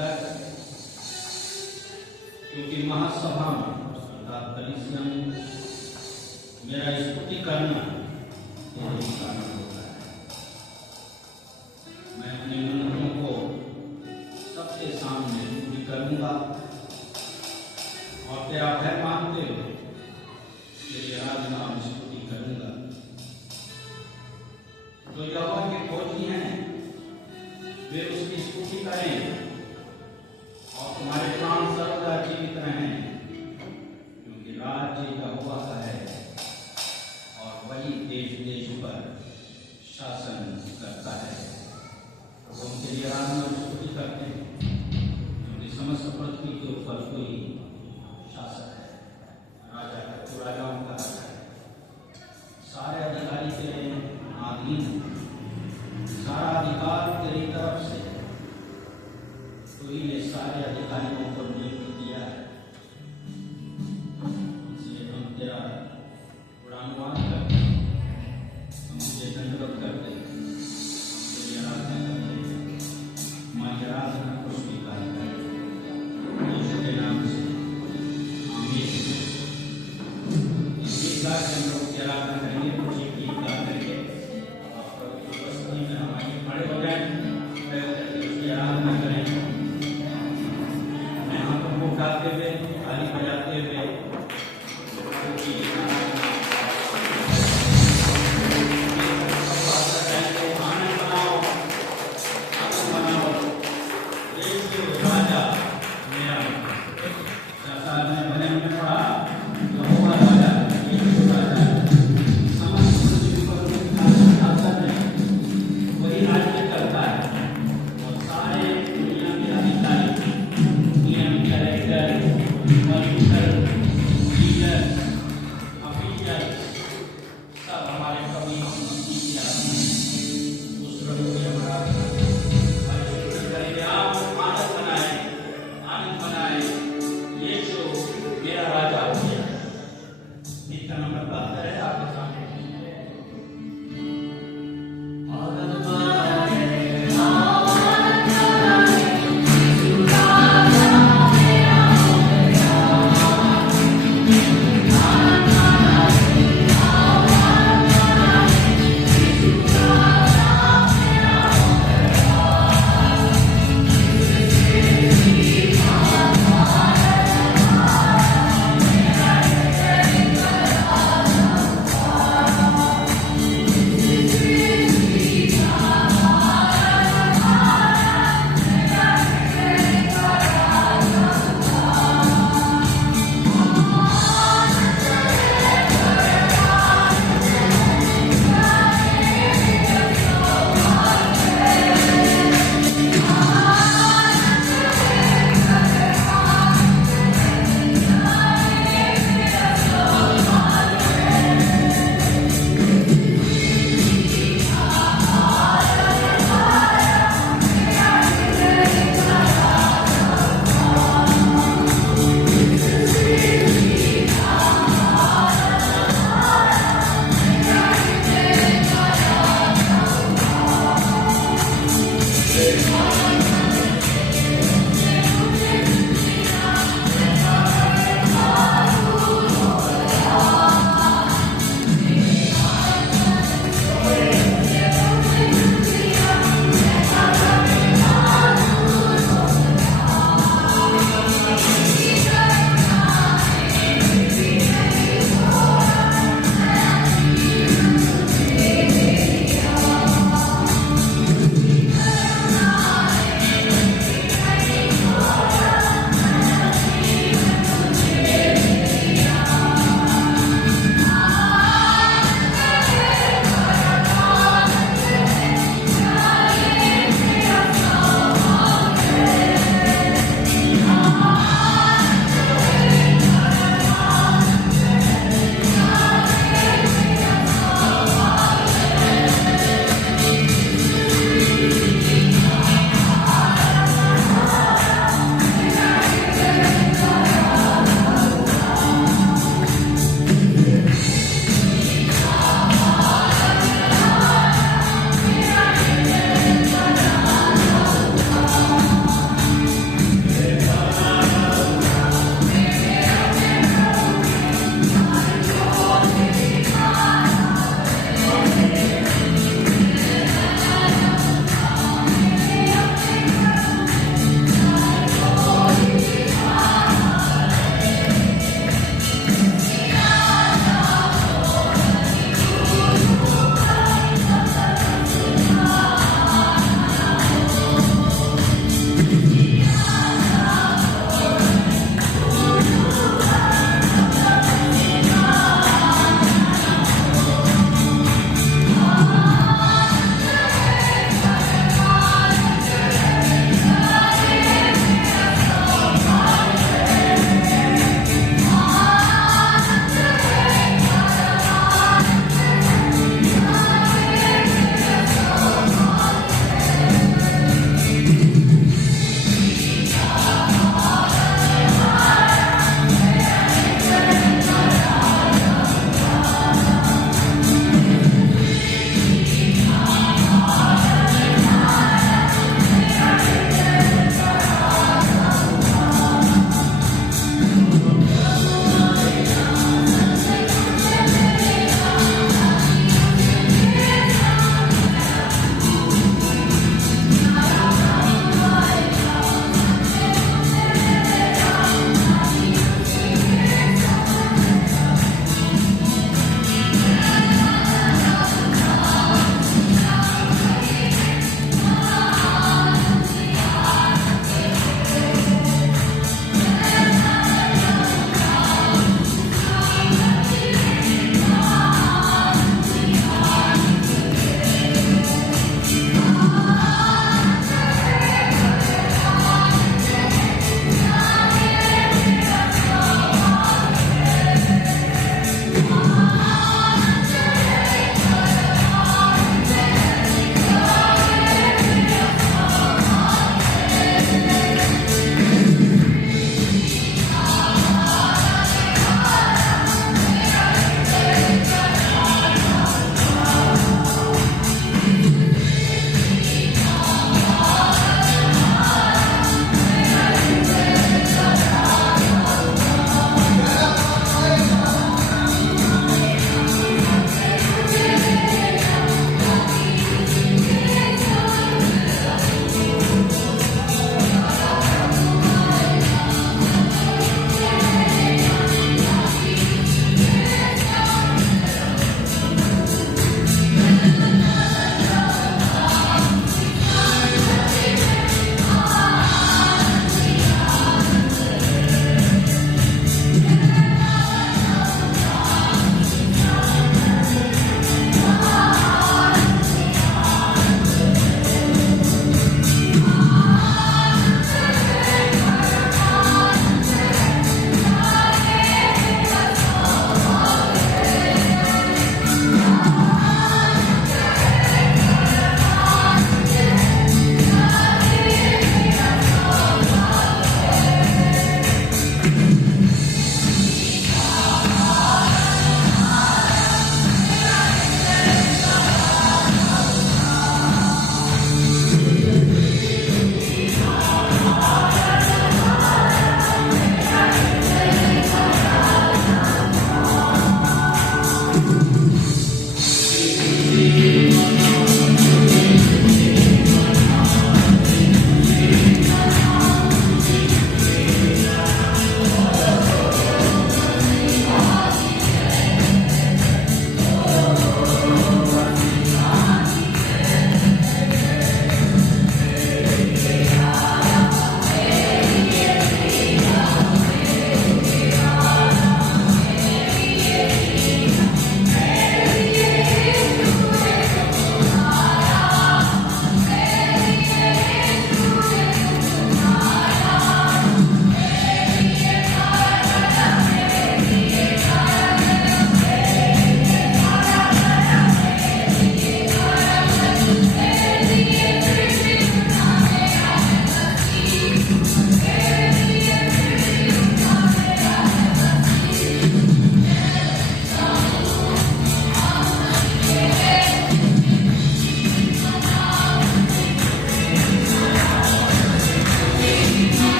कर, क्योंकि महासभा में अर्थात कलीसिया में मेरा स्तुति करना यही कारण होता है। मैं अपने मन्नतों को सबके सामने पूरी करूंगा और तेरा भय मानते हुए तेरी आराधना और स्तुति करूंगा। जो यहोवा के खोजी हैं वे उसकी स्तुति करें और तुम्हारे प्राण सर्वदा जीवित रहें, क्योंकि राज्य यहोवा का है और वही देश देश पर शासन करता है। तो हम तेरी आराधना और स्तुति करते हैं, क्योंकि समस्त पृथ्वी के ऊपर कोई शासक है, राजा है, तो राजाओं का राजा है। सारे अधिकारी तेरे अधीन हैं, सारा अधिकार तेरी तरफ से, तो ये सारे अधिकारियों को नियुक्त किया है। इसलिए हम तेरा गुणानुवाद करते हैं, हम तुझे दंडवत करते हैं, तेरी आराधना करते हैं, हमारी आराधना को स्वीकार करें यीशु के नाम से, आमीन। इस गीत गा के हम लोग की आराधना करेंगे। कुछ एक गीत गा करके उपस्थिति में हमारे खड़े हो जाए, उसकी आराधना करें। मैं हाथों को उठाते हुए, ताली बजाते हुए आनंद मनाओ, आनंद मनाओ। यीशु राजा मेरा, जैसा हमने भजन में पढ़ा, यहोवा राजा, यीशु राजा, समस्त पृथ्वी पर उसका शासन है, वही राज्य करता है। और सारे दुनिया के अधिकारी, नियम कलेक्टर, मॉनिटर, लीडर, ऑफिशियल, सब हमारे प्रभु यीशु मसीह की आत्मा है। उस प्रभु की आराधना करेंगे। आप आदत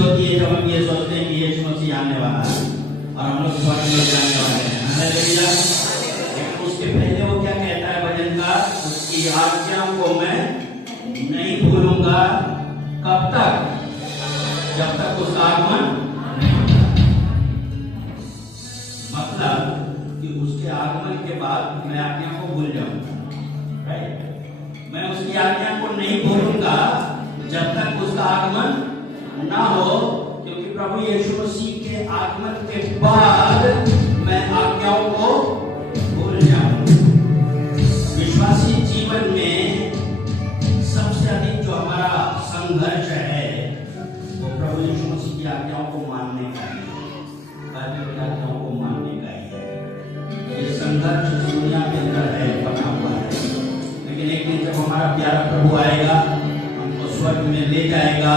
होती है जब हम ये सोचते हैं कि यीशु मसीह आने वाला है और हम लोग स्वर्ग में जाने वाले हैं। हालेलुया। लेकिन उसके पहले वो क्या कहता है भजनकार? उसकी आज्ञाओं को मैं नहीं भूलूंगा। कब तक? जब तक उसका आगमन नहीं होता। मतलब कि उसके आगमन के बाद मैं आज्ञा को भूल जाऊंगा। राइट? मैं उसकी आज्ञा को नहीं भूलूंगा जब तक उसका आगमन ना हो, क्योंकि प्रभु यीशु मसीह के आगमन के बाद मैं आज्ञाओं को भूल जाऊंगा। विश्वासी जीवन में सबसे अधिक जो हमारा संघर्ष है वो प्रभु यीशु मसीह की आज्ञाओं को मानने का है, बाइबल की आज्ञाओं को मानने का ही है। ये संघर्ष दुनिया के अंदर है, बना हुआ है। लेकिन एक दिन जब हमारा प्यारा प्रभु आएगा, हमको स्वर्ग में ले जाएगा,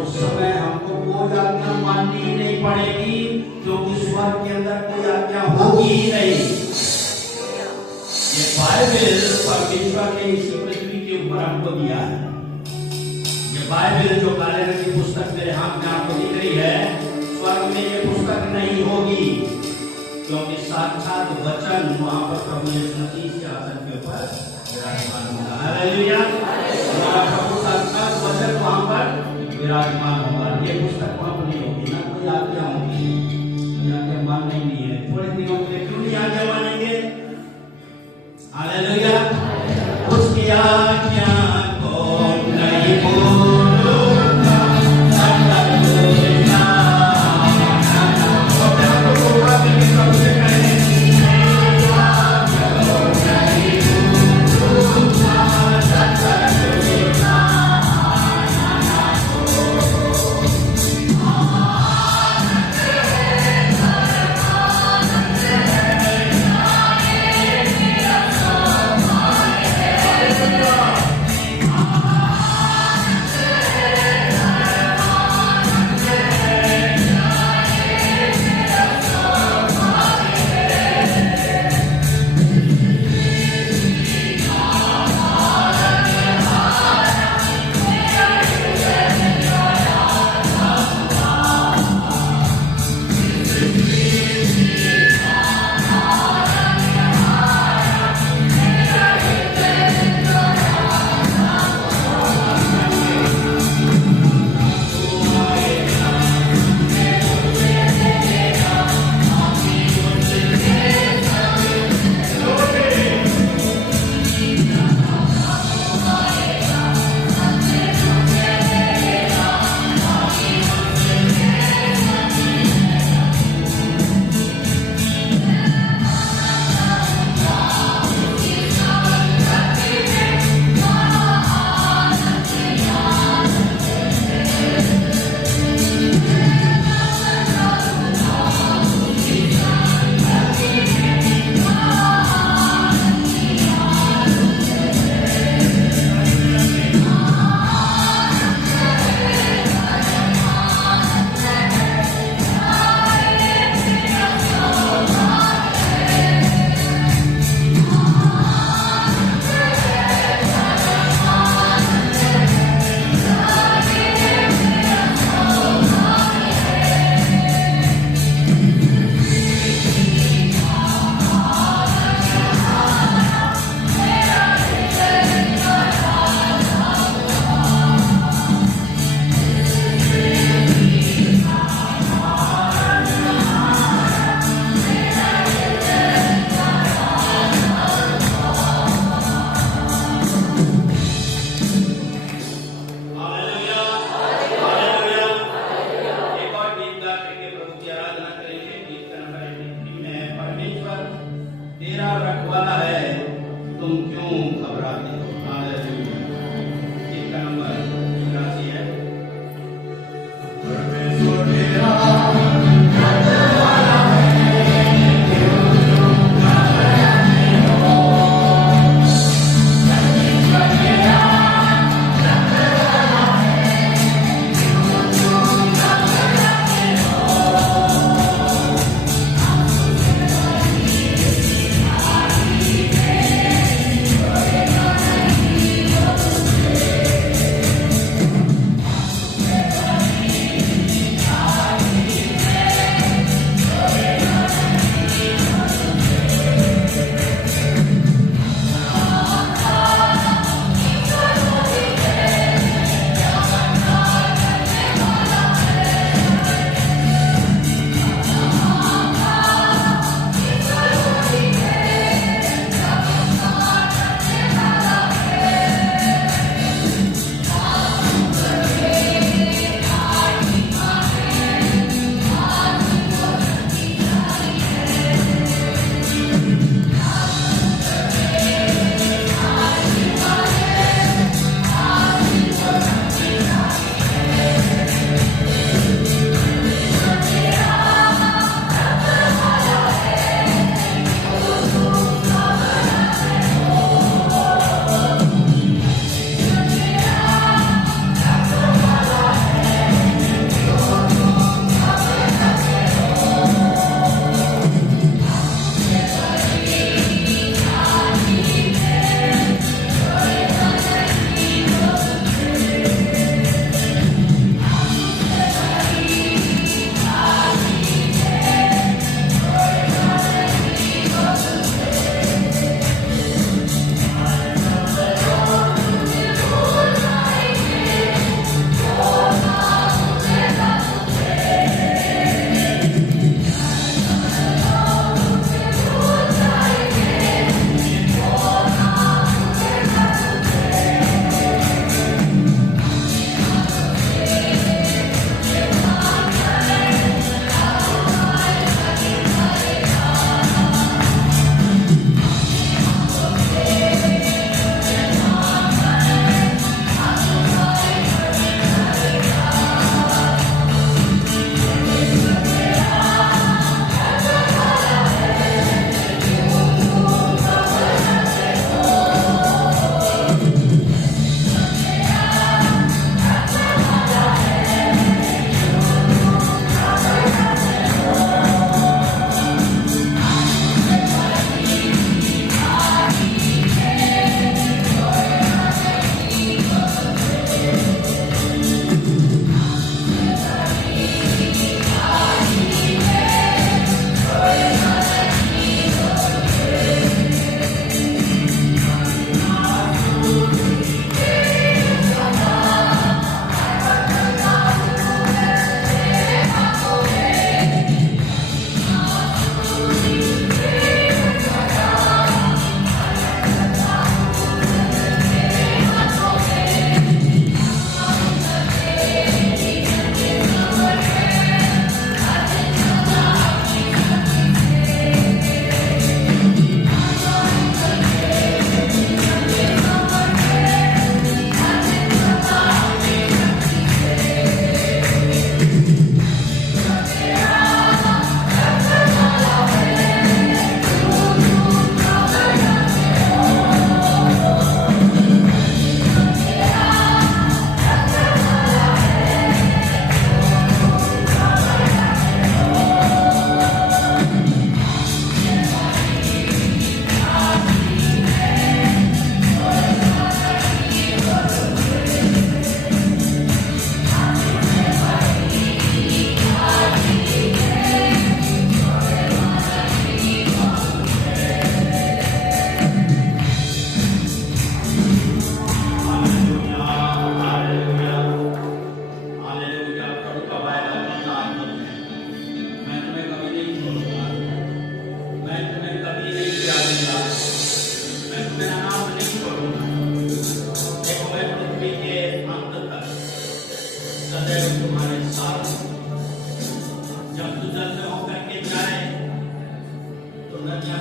उस समय हमको कोई आज्ञा माननी ही नहीं पड़ेगी, क्योंकि स्वर्ग के अंदर कोई आज्ञा होगी ही नहीं। ये बाइबल परमेश्वर ने इस पृथ्वी के ऊपर हमको दिया है। ये बाइबल जो काले रंग की पुस्तक मेरे हाथ में आपको दिख रही है, स्वर्ग में ये पुस्तक नहीं होगी, क्योंकि साक्षात वचन वहां पर प्रभु यीशु मसीह के आसन के ऊपर विराजमान होगा। हालेलुया। हमारा प्रभु साक्षात वचन वहां पर विराजमान होगा। ये पुस्तक वहां पर नहीं होगी, ना कोई आज्ञा होगी। आज्ञा मानने नहीं है। थोड़े दिनों के लिए क्यों नहीं आज्ञा मानेंगे? हालेलुया। उसकी आज्ञा को नहीं भूलूंगा,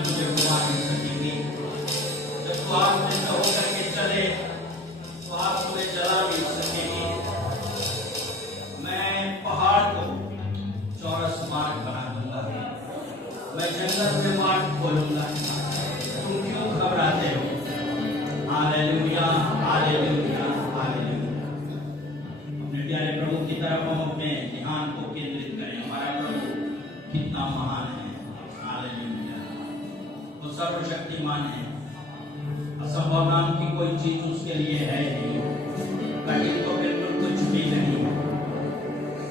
तुझे घुमा नहीं सकेंगे। जब तू आग में से होकर के चले तो आग तुम्हें जला नहीं सकेगी। मैं पहाड़ को चौरस मार्ग बना दूंगा, मैं जंगल में मार्ग खोलूंगा। तुम क्यों घबराते हो? Hallelujah, hallelujah, hallelujah. अपने प्यारे प्रभु की तरफ हम अपने ध्यान को केंद्रित करें। हमारा प्रभु कितना महान है। हालेलुया। वो सर्वशक्तिमान है। असंभव नाम की कोई चीज उसके लिए है नहीं। कठिन तो बिल्कुल कुछ भी नहीं।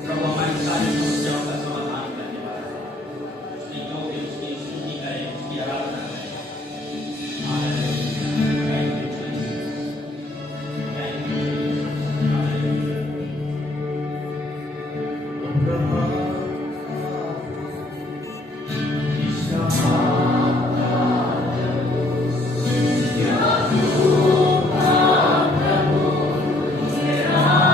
प्रभु हमारी सारी समस्याओं का समाधान करने वाला है। उसकी जो भी उसकी स्तुति करें, उसकी आराधना करें। Yeah.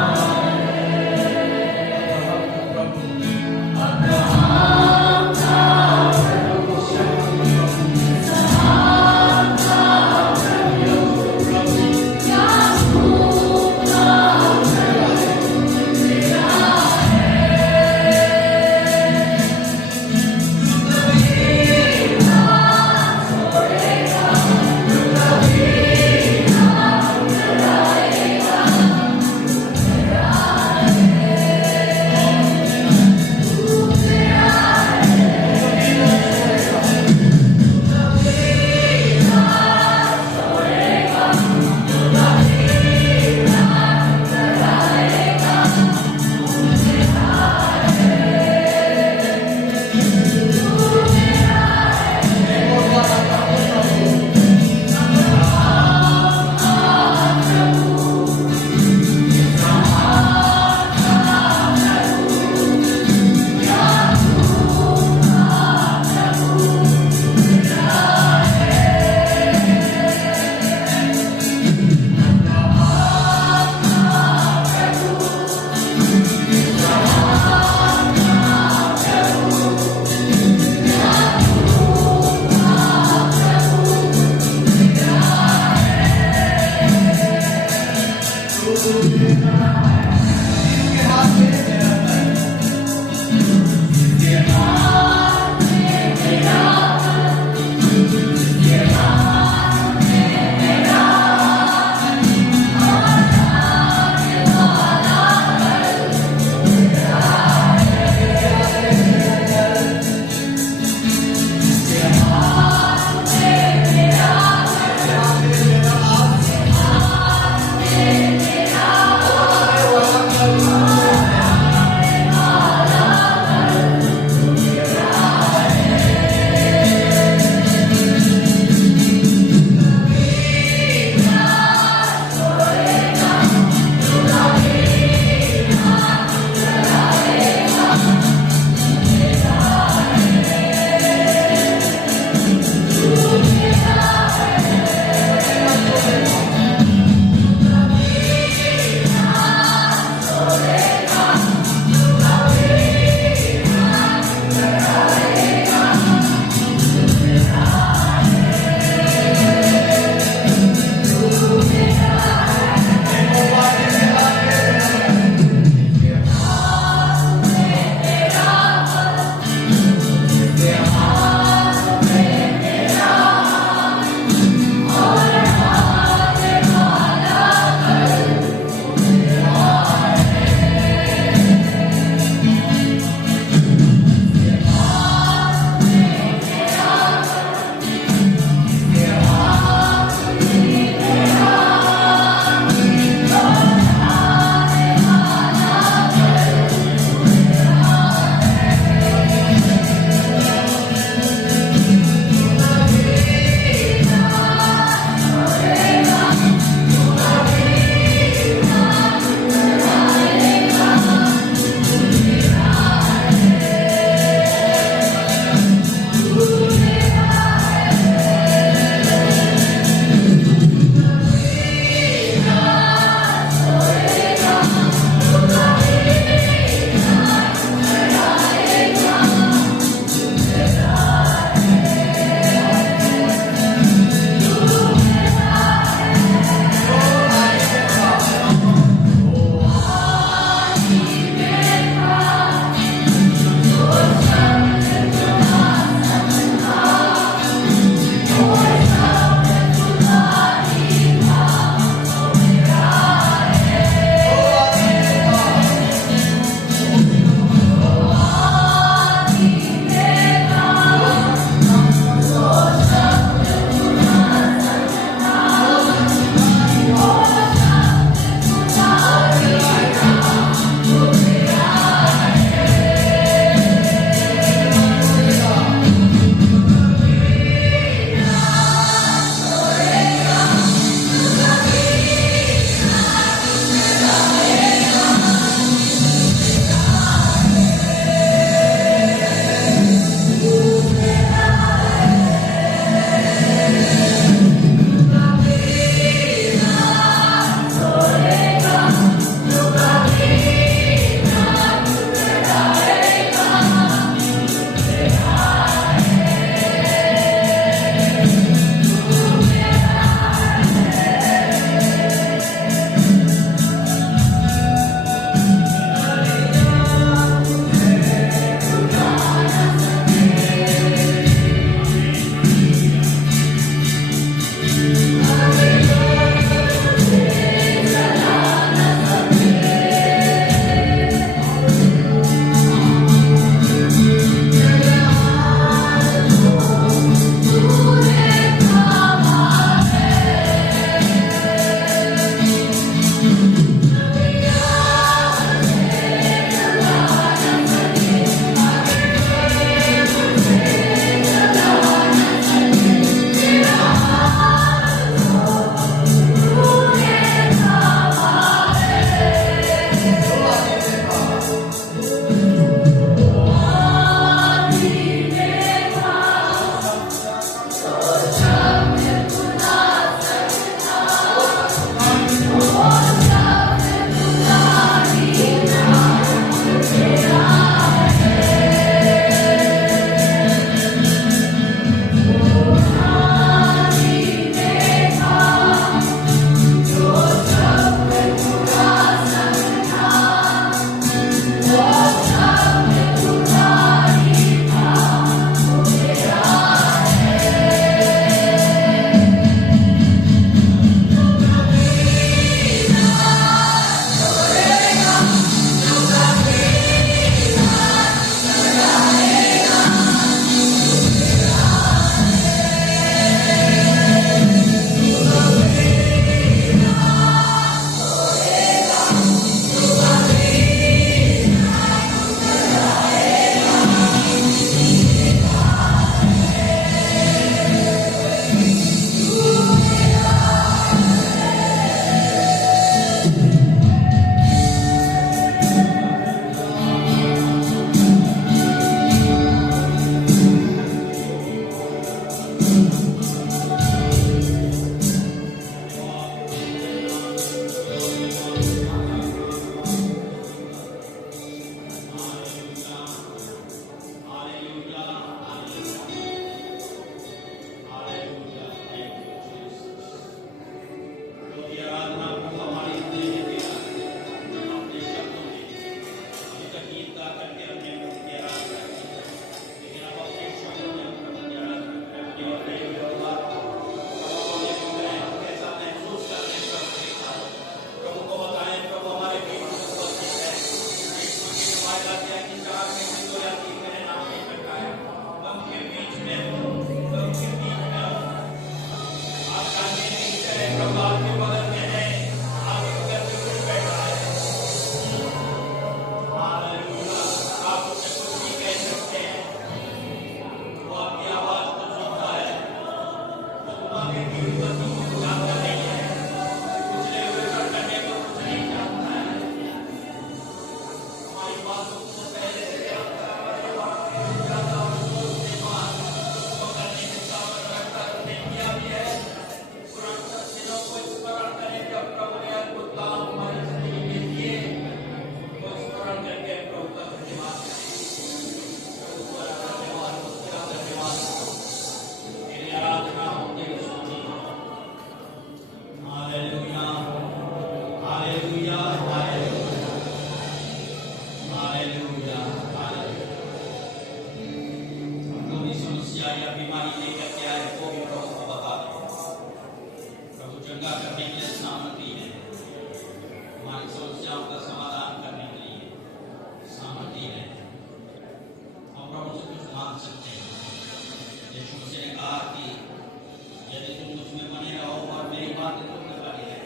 उसमें बने रहो और मेरी बातें तुमने बनी है।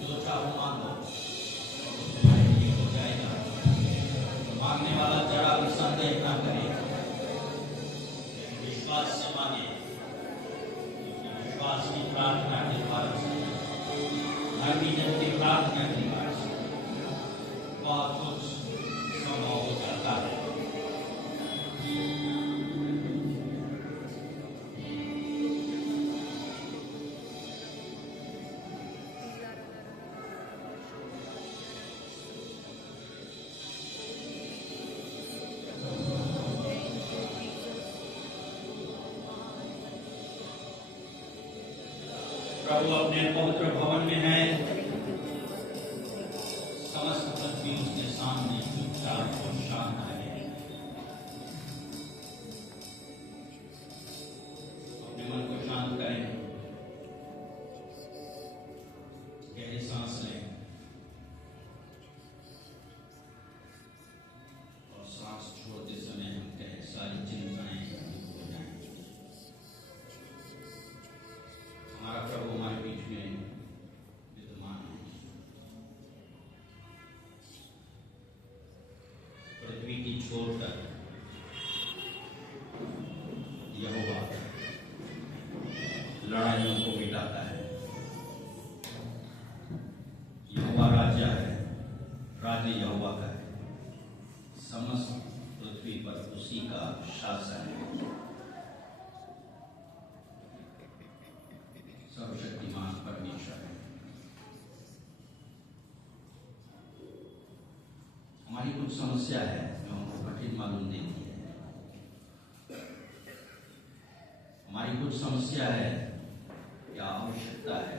जो चाहो मांगो और तुम्हारे लिए हो जाएगा। तो मांगने वाला जरा भी संदेह ना करे, विश्वास से मांगे। विश्वास की प्रार्थना के द्वारा से, धर्मी जन की प्रार्थना के द्वारा से बहुत कुछ संभव हो जाता है। प्रभु अपने पवित्र भवन में है, समस्त पृथ्वी उसके सामने चुपचाप और शांत है। अपने मन को शांत करें, गहरी सांस लें और सांस छोड़ते समय हम कहें सारी चिंताएं दूर हो जाएं। हमारा प्रभु हमारे बीच में विद्यमान है। पृथ्वी की छोर तक यहोवा लड़ाइयों को मिटाता है। यहोवा राजा है, राज्य यहोवा का है, समस्त पृथ्वी पर उसी का शासन है। सर्वशक्तिमान परमेश्वर है। हमारी कुछ समस्या है जो हमको कठिन मालूम देती है। हमारी कुछ समस्या है या आवश्यकता है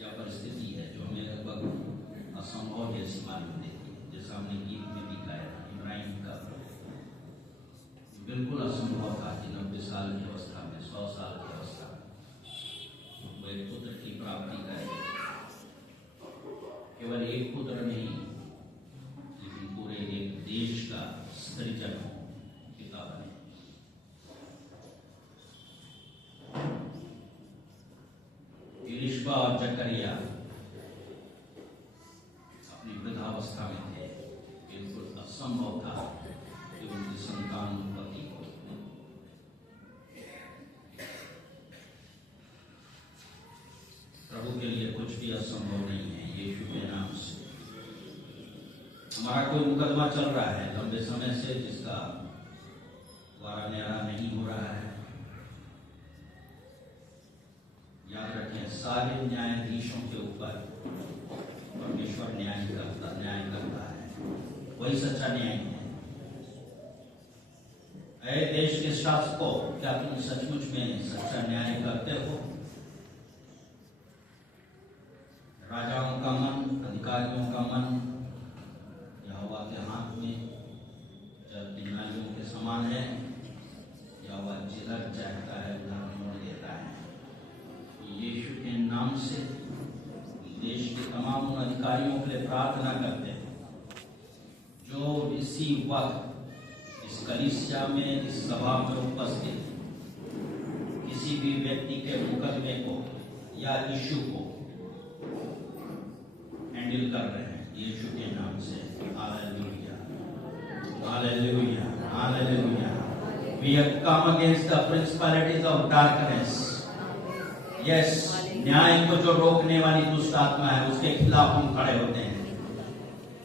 या परिस्थिति है जो हमें लगभग असंभव जैसी मालूम देती है। जैसा हमने गीत में भी गाया, इब्राहिम का बिल्कुल असंभव था कि 90 साल की अवस्था में, 100 साल की अवस्था में वो एक पुत्र की प्राप्ति करे। केवल एक पुत्र नहीं, लेकिन पूरे एक देश का सृजन पिता बने। एलिशबा और जकरिया अपनी वृद्धावस्था में थे। बिल्कुल असंभव था कि उनकी संतान उत्पत्ति हो। प्रभु के लिए कुछ भी असंभव नहीं है। यीशु के नाम से हमारा कोई मुकदमा चल रहा है लंबे समय से, जिसका द्वारा न्याय नहीं हो रहा है। याद रखें, सारे न्यायाधीशों के ऊपर परमेश्वर न्याय करता है। वही सच्चा न्याय है। ऐ देश के शासकों, क्या तुम सचमुच में सच्चा न्याय करते हो? राजाओं का मन, अधिकारियों का मन यहोवा के हाथ में जब नालियों के समान है। यहोवा जिधर चाहता है उधर मोड़ देता है। यीशु के नाम से देश के तमाम उन अधिकारियों के लिए प्रार्थना करते हैं जो इसी वक्त इस कलीसिया में, इस सभा में उपस्थित किसी भी व्यक्ति के मुकदमे को या इश्यू को हैंडल कर रहे हैं। यीशु के नाम से hallelujah, hallelujah, hallelujah. We have come against the principalities of darkness. Yes, न्याय को जो रोकने वाली दुष्ट आत्मा है, उसके खिलाफ हम खड़े होते हैं।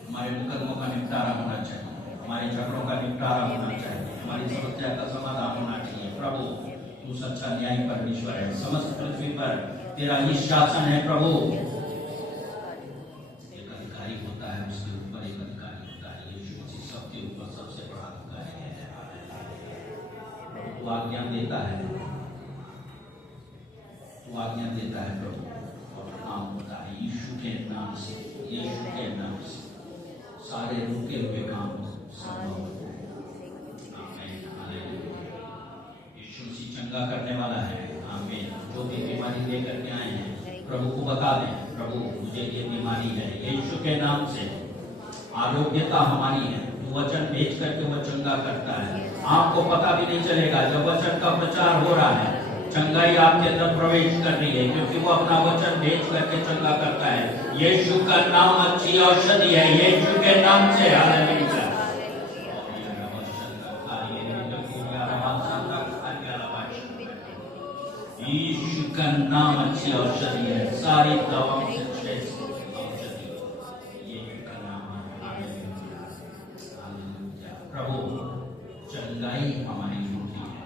हमारे मुकदमों का निपटारा होना चाहिए, हमारे झगड़ों का निपटारा होना चाहिए, हमारी समस्या का समाधान होना चाहिए। प्रभु, तू सच्चा न्याय परमेश्वर है। समस्त पृथ्वी पर तेरा ही शासन है। प्रभु, एक अधिकारी होता है, उसके ऊपर एक अधिकारी होता है। यीशु मसीह सबके ऊपर सबसे बड़ा अधिकारी है। तू आज्ञा देता है, तू आज्ञा देता है प्रभु, और नाम होता है यीशु के नाम से। यीशु के नाम से सारे रुके हुए काम संभव होते हैं। आमीन, हालेलुया। यीशु मसीह चंगा करने वाला है। आमीन। जो भी बीमारी लेकर के आए हैं, प्रभु को बता दें, प्रभु मुझे ये बीमारी है। यीशु के नाम से आरोग्यता हमारी है। तू वचन भेज करके वह चंगा करता है। आपको पता भी नहीं चलेगा जब वचन का प्रचार हो रहा है। चंगाई आपके अंदर प्रवेश कर रही है, क्योंकि वो अपना वचन भेज करके चंगा करता है। यीशु का नाम अच्छी औषधि है, यीशु के नाम से हालेलुया। यीशु का नाम अच्छी औषधि है, सारी दवाओं से श्रेष्ठ औषधि यीशु का नाम है। हालेलुया। प्रभु चंगाई हमारी रोटी है।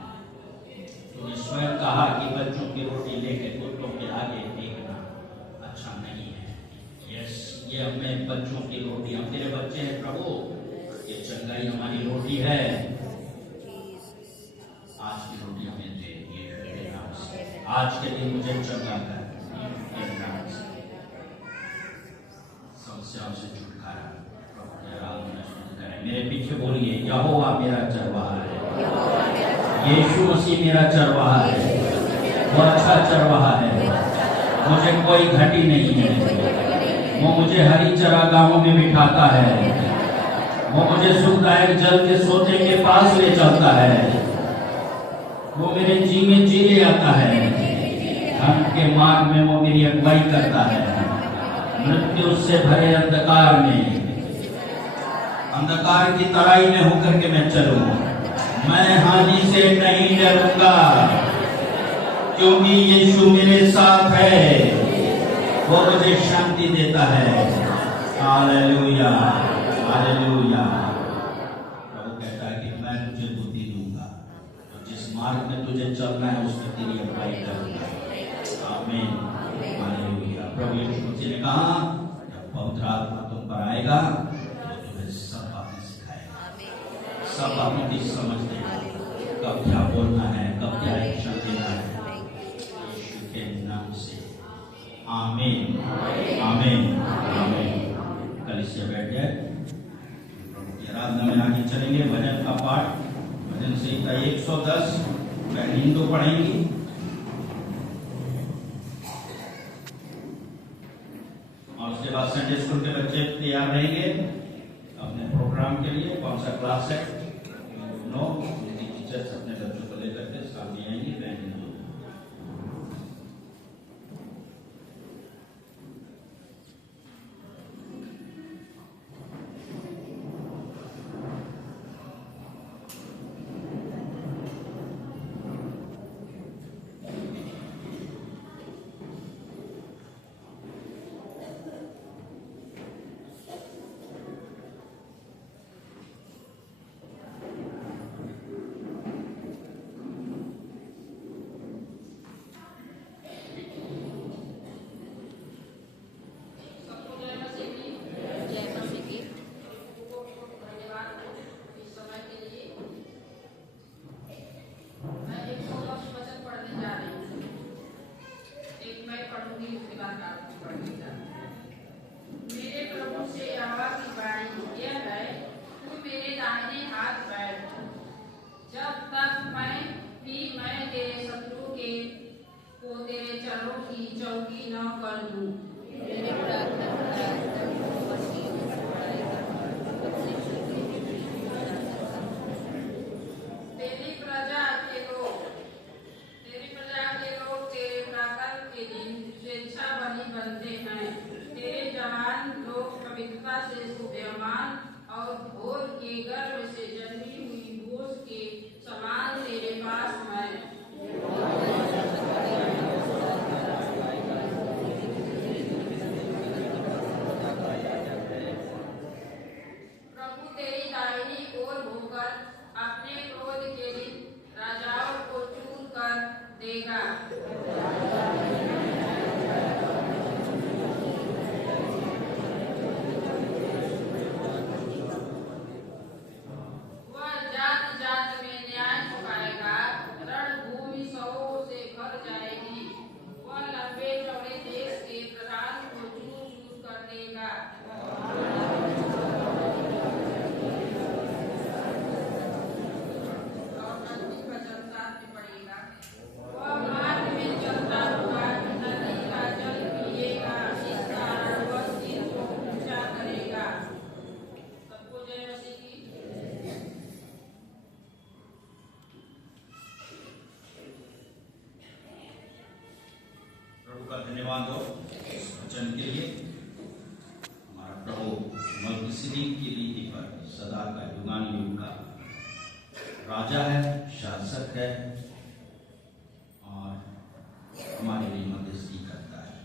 तूने स्वयं कहा कि बच्चों की रोटी लेके कुत्तों के आगे फेंकना अच्छा नहीं है। यस, ये हमें बच्चों की रोटी, हम तेरे बच्चे हैं प्रभु, ये चंगाई हमारी रोटी है। आज की रोटी हमें दे, ये तेरे नाम से। आज के दिन मुझे चंगा कर, तेरे नाम से समस्याओं से छुटकारा प्रभु तेरा करें। मेरे पीछे बोलिए, यहोवा मेरा चरवाहा है। यीशु मसीह मेरा चरवाहा है, वो अच्छा चरवाहा है, मुझे कोई घटी नहीं है। वो मुझे हरी चरागाहों में बिठाता है, वो मुझे सुखदायक जल के सोते के पास ले चलता है, वो मेरे जी में जी ले आता है, धर्म के मार्ग में वो मेरी अगुवाई करता है। मृत्यु से भरे अंधकार में, अंधकार की तराई में होकर के मैं चलूं, मैं हानि से नहीं डरूंगा, क्योंकि यीशु मेरे साथ है, वो मुझे शांति देता है। Hallelujah, hallelujah. प्रभु कहता है कि मैं तुझे बुद्धि दूंगा, तो जिस मार्ग में तुझे चलना है उसमें तेरी अगुवाई करूंगा। आमीन, हालेलुया। प्रभु यीशु मसीह ने कहा, जब पवित्र आत्मा तुम पर आएगा तो तुम्हें सब बातें सिखाएगा, सब बातों की समझ देगा, कब क्या बोलना है, कब क्या एक्शन देना है, यीशु के नाम से। आमीन, आमीन, आमीन। कलीसिया बैठ जाए, प्रभु की आराधना में आगे चलेंगे। भजन का पाठ, भजन संहिता 110 पहली 2 पढ़ेंगी। और उसके बाद संडे स्कूल के बच्चे तैयार रहेंगे अपने प्रोग्राम के लिए। कौन सा क्लास है नो, टीचर्स अपने बच्चों को लेकर के सामने आएंगे, बैठेंगे। मेरे प्रभु से यहोवा की वाणी यह है, तू मेरे दाहिने हाथ बैठ, जब तक मैं तेरे शत्रु के को तेरे चरणों की चौकी न कर दूं। तेरी प्रजा के लोग तेरे प्रातः के दिन स्वेच्छा बलि बनते हैं। तेरे जवान लोग पवित्रता से शोभायमान और भोर के गर्भ से जन्मी हुई भूस के समान तेरे पास हैं। प्रभु तेरी दाहिनी ओर होकर अपने क्रोध के दिन राजाओं को चूर कर देगा। वह जात जात में न्याय चुकाएगा, रणभूमि सौओं से भर जाएगी। वह लंबे चौड़े देश के प्रधान को चूर चूर कर देगा। और अंतिम वचन साथ में पड़ेगा। वह मार्ग में चलता का धन्यवाद हो इस वचन के लिए। हमारा प्रभु मल्कीसिदक की रीति पर सदा का युगान युग का राजा है, शासक है और हमारे लिए मध्यस्थी करता है।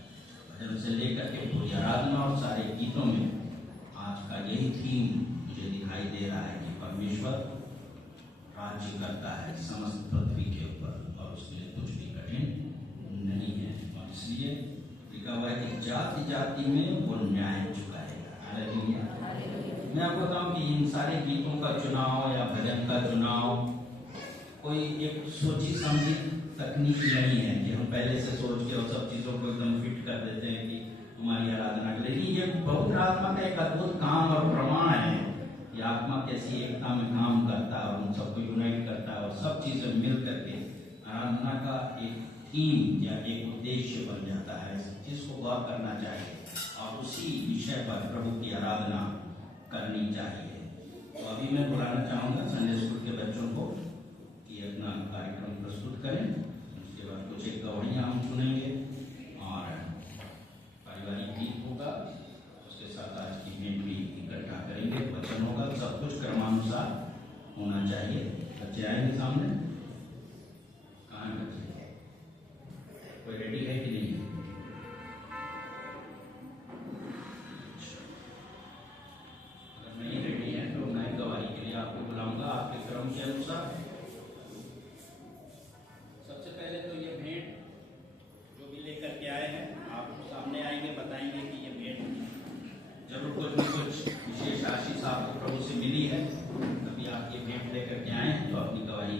भजन से लेकर के पूरी आराधना और सारे गीतों में आज का यही थीम मुझे दिखाई दे रहा है कि परमेश्वर राज्य करता है समस्त पृथ्वी के ऊपर और उसके लिए कुछ भी कठिन नहीं है। और इसलिए लिखा हुआ है कि जाति जाति में वो न्याय चुकाएगा। हालेलुया। मैं आपको बताऊं कि इन सारे गीतों का चुनाव या भजन का चुनाव कोई एक सोची समझी तकनीक नहीं है कि हम पहले से सोच के और सब चीजों को एकदम फिट कर देते हैं कि हमारी आराधना के लिए। ये पवित्र आत्मा का एक अद्भुत काम और प्रमाण है कि आत्मा कैसी एकता में काम करता है और उन सबको यूनाइट करता है और सब चीजें मिल करके आराधना का एक थीम या एक उद्देश्य बन जाता है। इस चीज को गौर करना चाहिए और उसी विषय पर प्रभु की आराधना करनी चाहिए। तो अभी मैं बुलाना चाहूंगा संडे स्कूल के बच्चों को कि अपना कार्यक्रम प्रस्तुत करें। उसके बाद कुछ एक गवाहियां हम सुनेंगे और पारिवारिक गीत होगा। उसके साथ आज की भेंट भी इकट्ठा करेंगे, वचन होगा, सब कुछ क्रमानुसार होना चाहिए। बच्चे आएंगे सामने। कहाँ बच्चे? कोई रेडी है कि नहीं? अगर नहीं रेडी है तो मैं गवाही के लिए आपको बुलाऊंगा आपके क्रम के अनुसार। सबसे पहले तो ये भेंट जो भी लेकर के आए हैं आप सामने आएंगे, बताएंगे कि ये भेंट जरूर कुछ न कुछ विशेष आशीष आपको प्रभु से मिली है। कभी आप ये भेंट लेकर के आए तो अपनी गवाही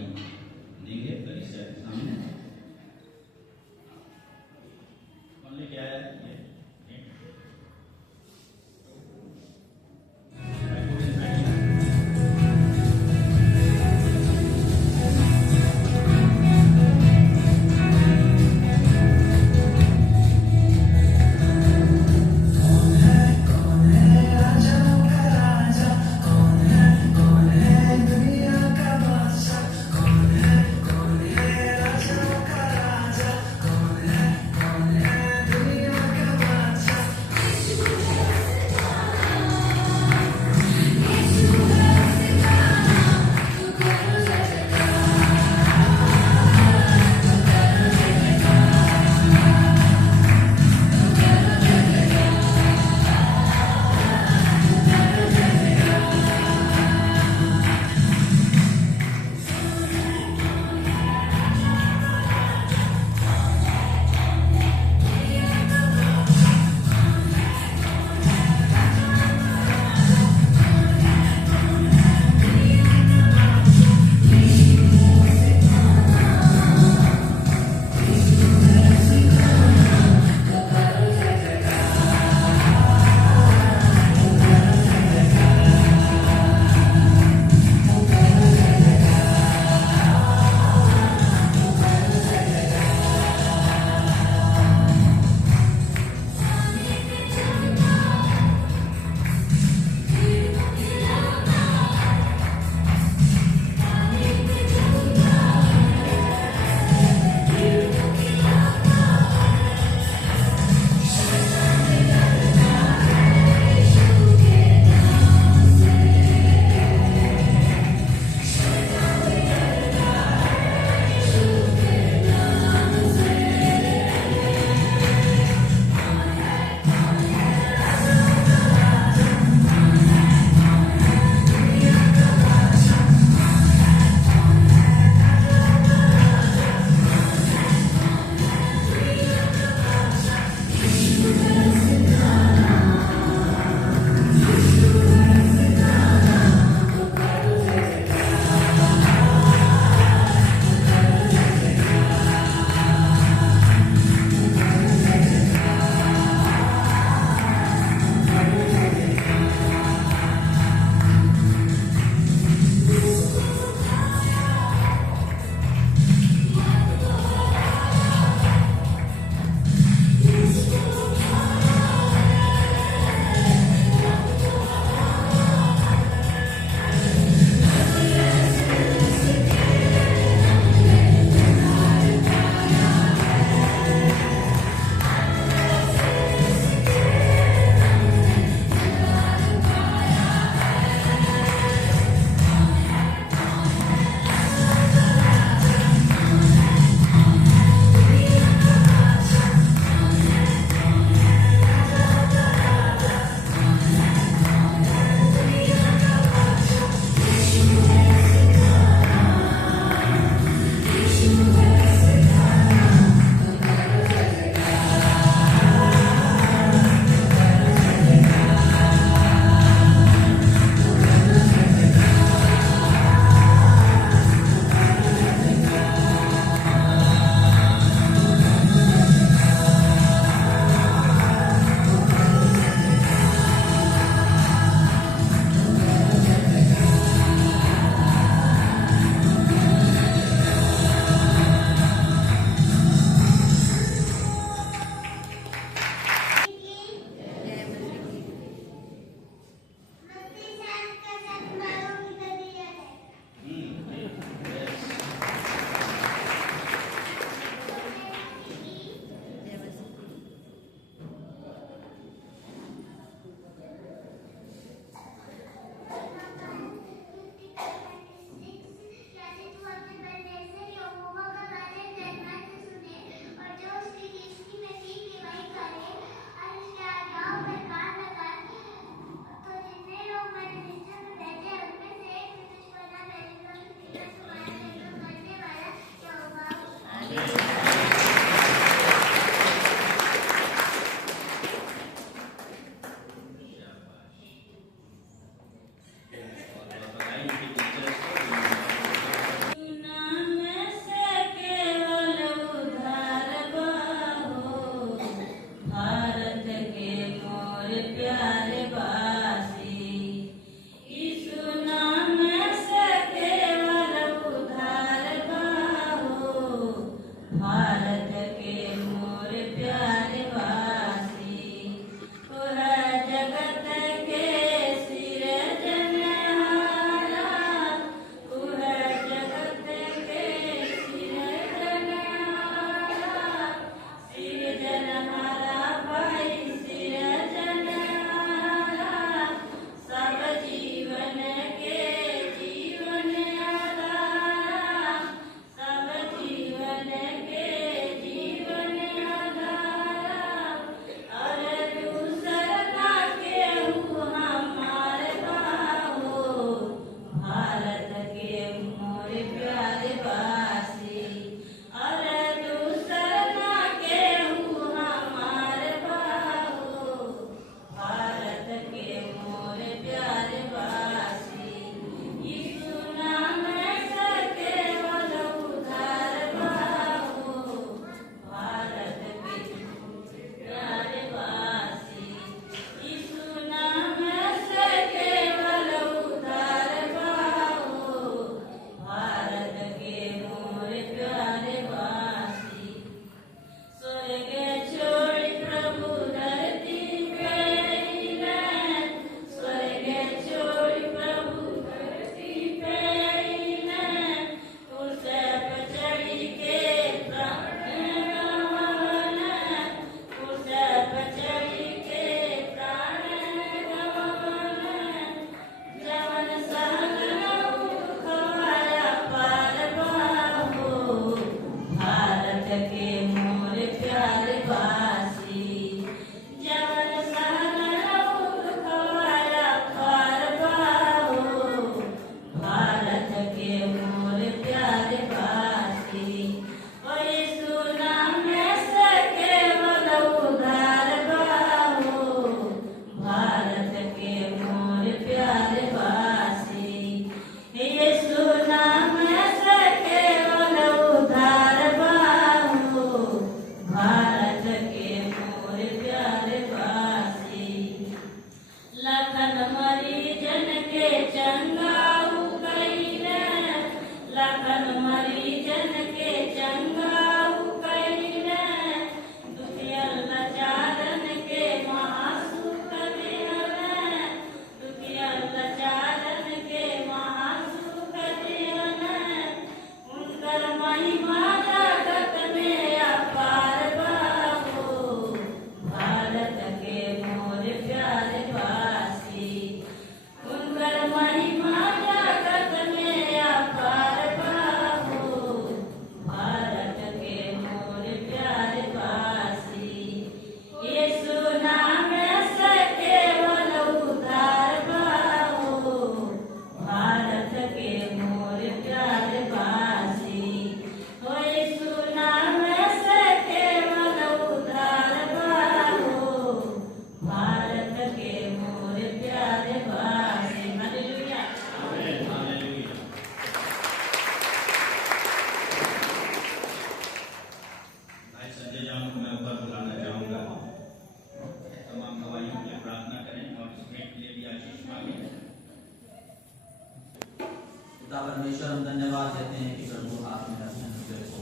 पिता परमेश्वर, हम धन्यवाद देते हैं कि प्रभु आपने अपने हृदय को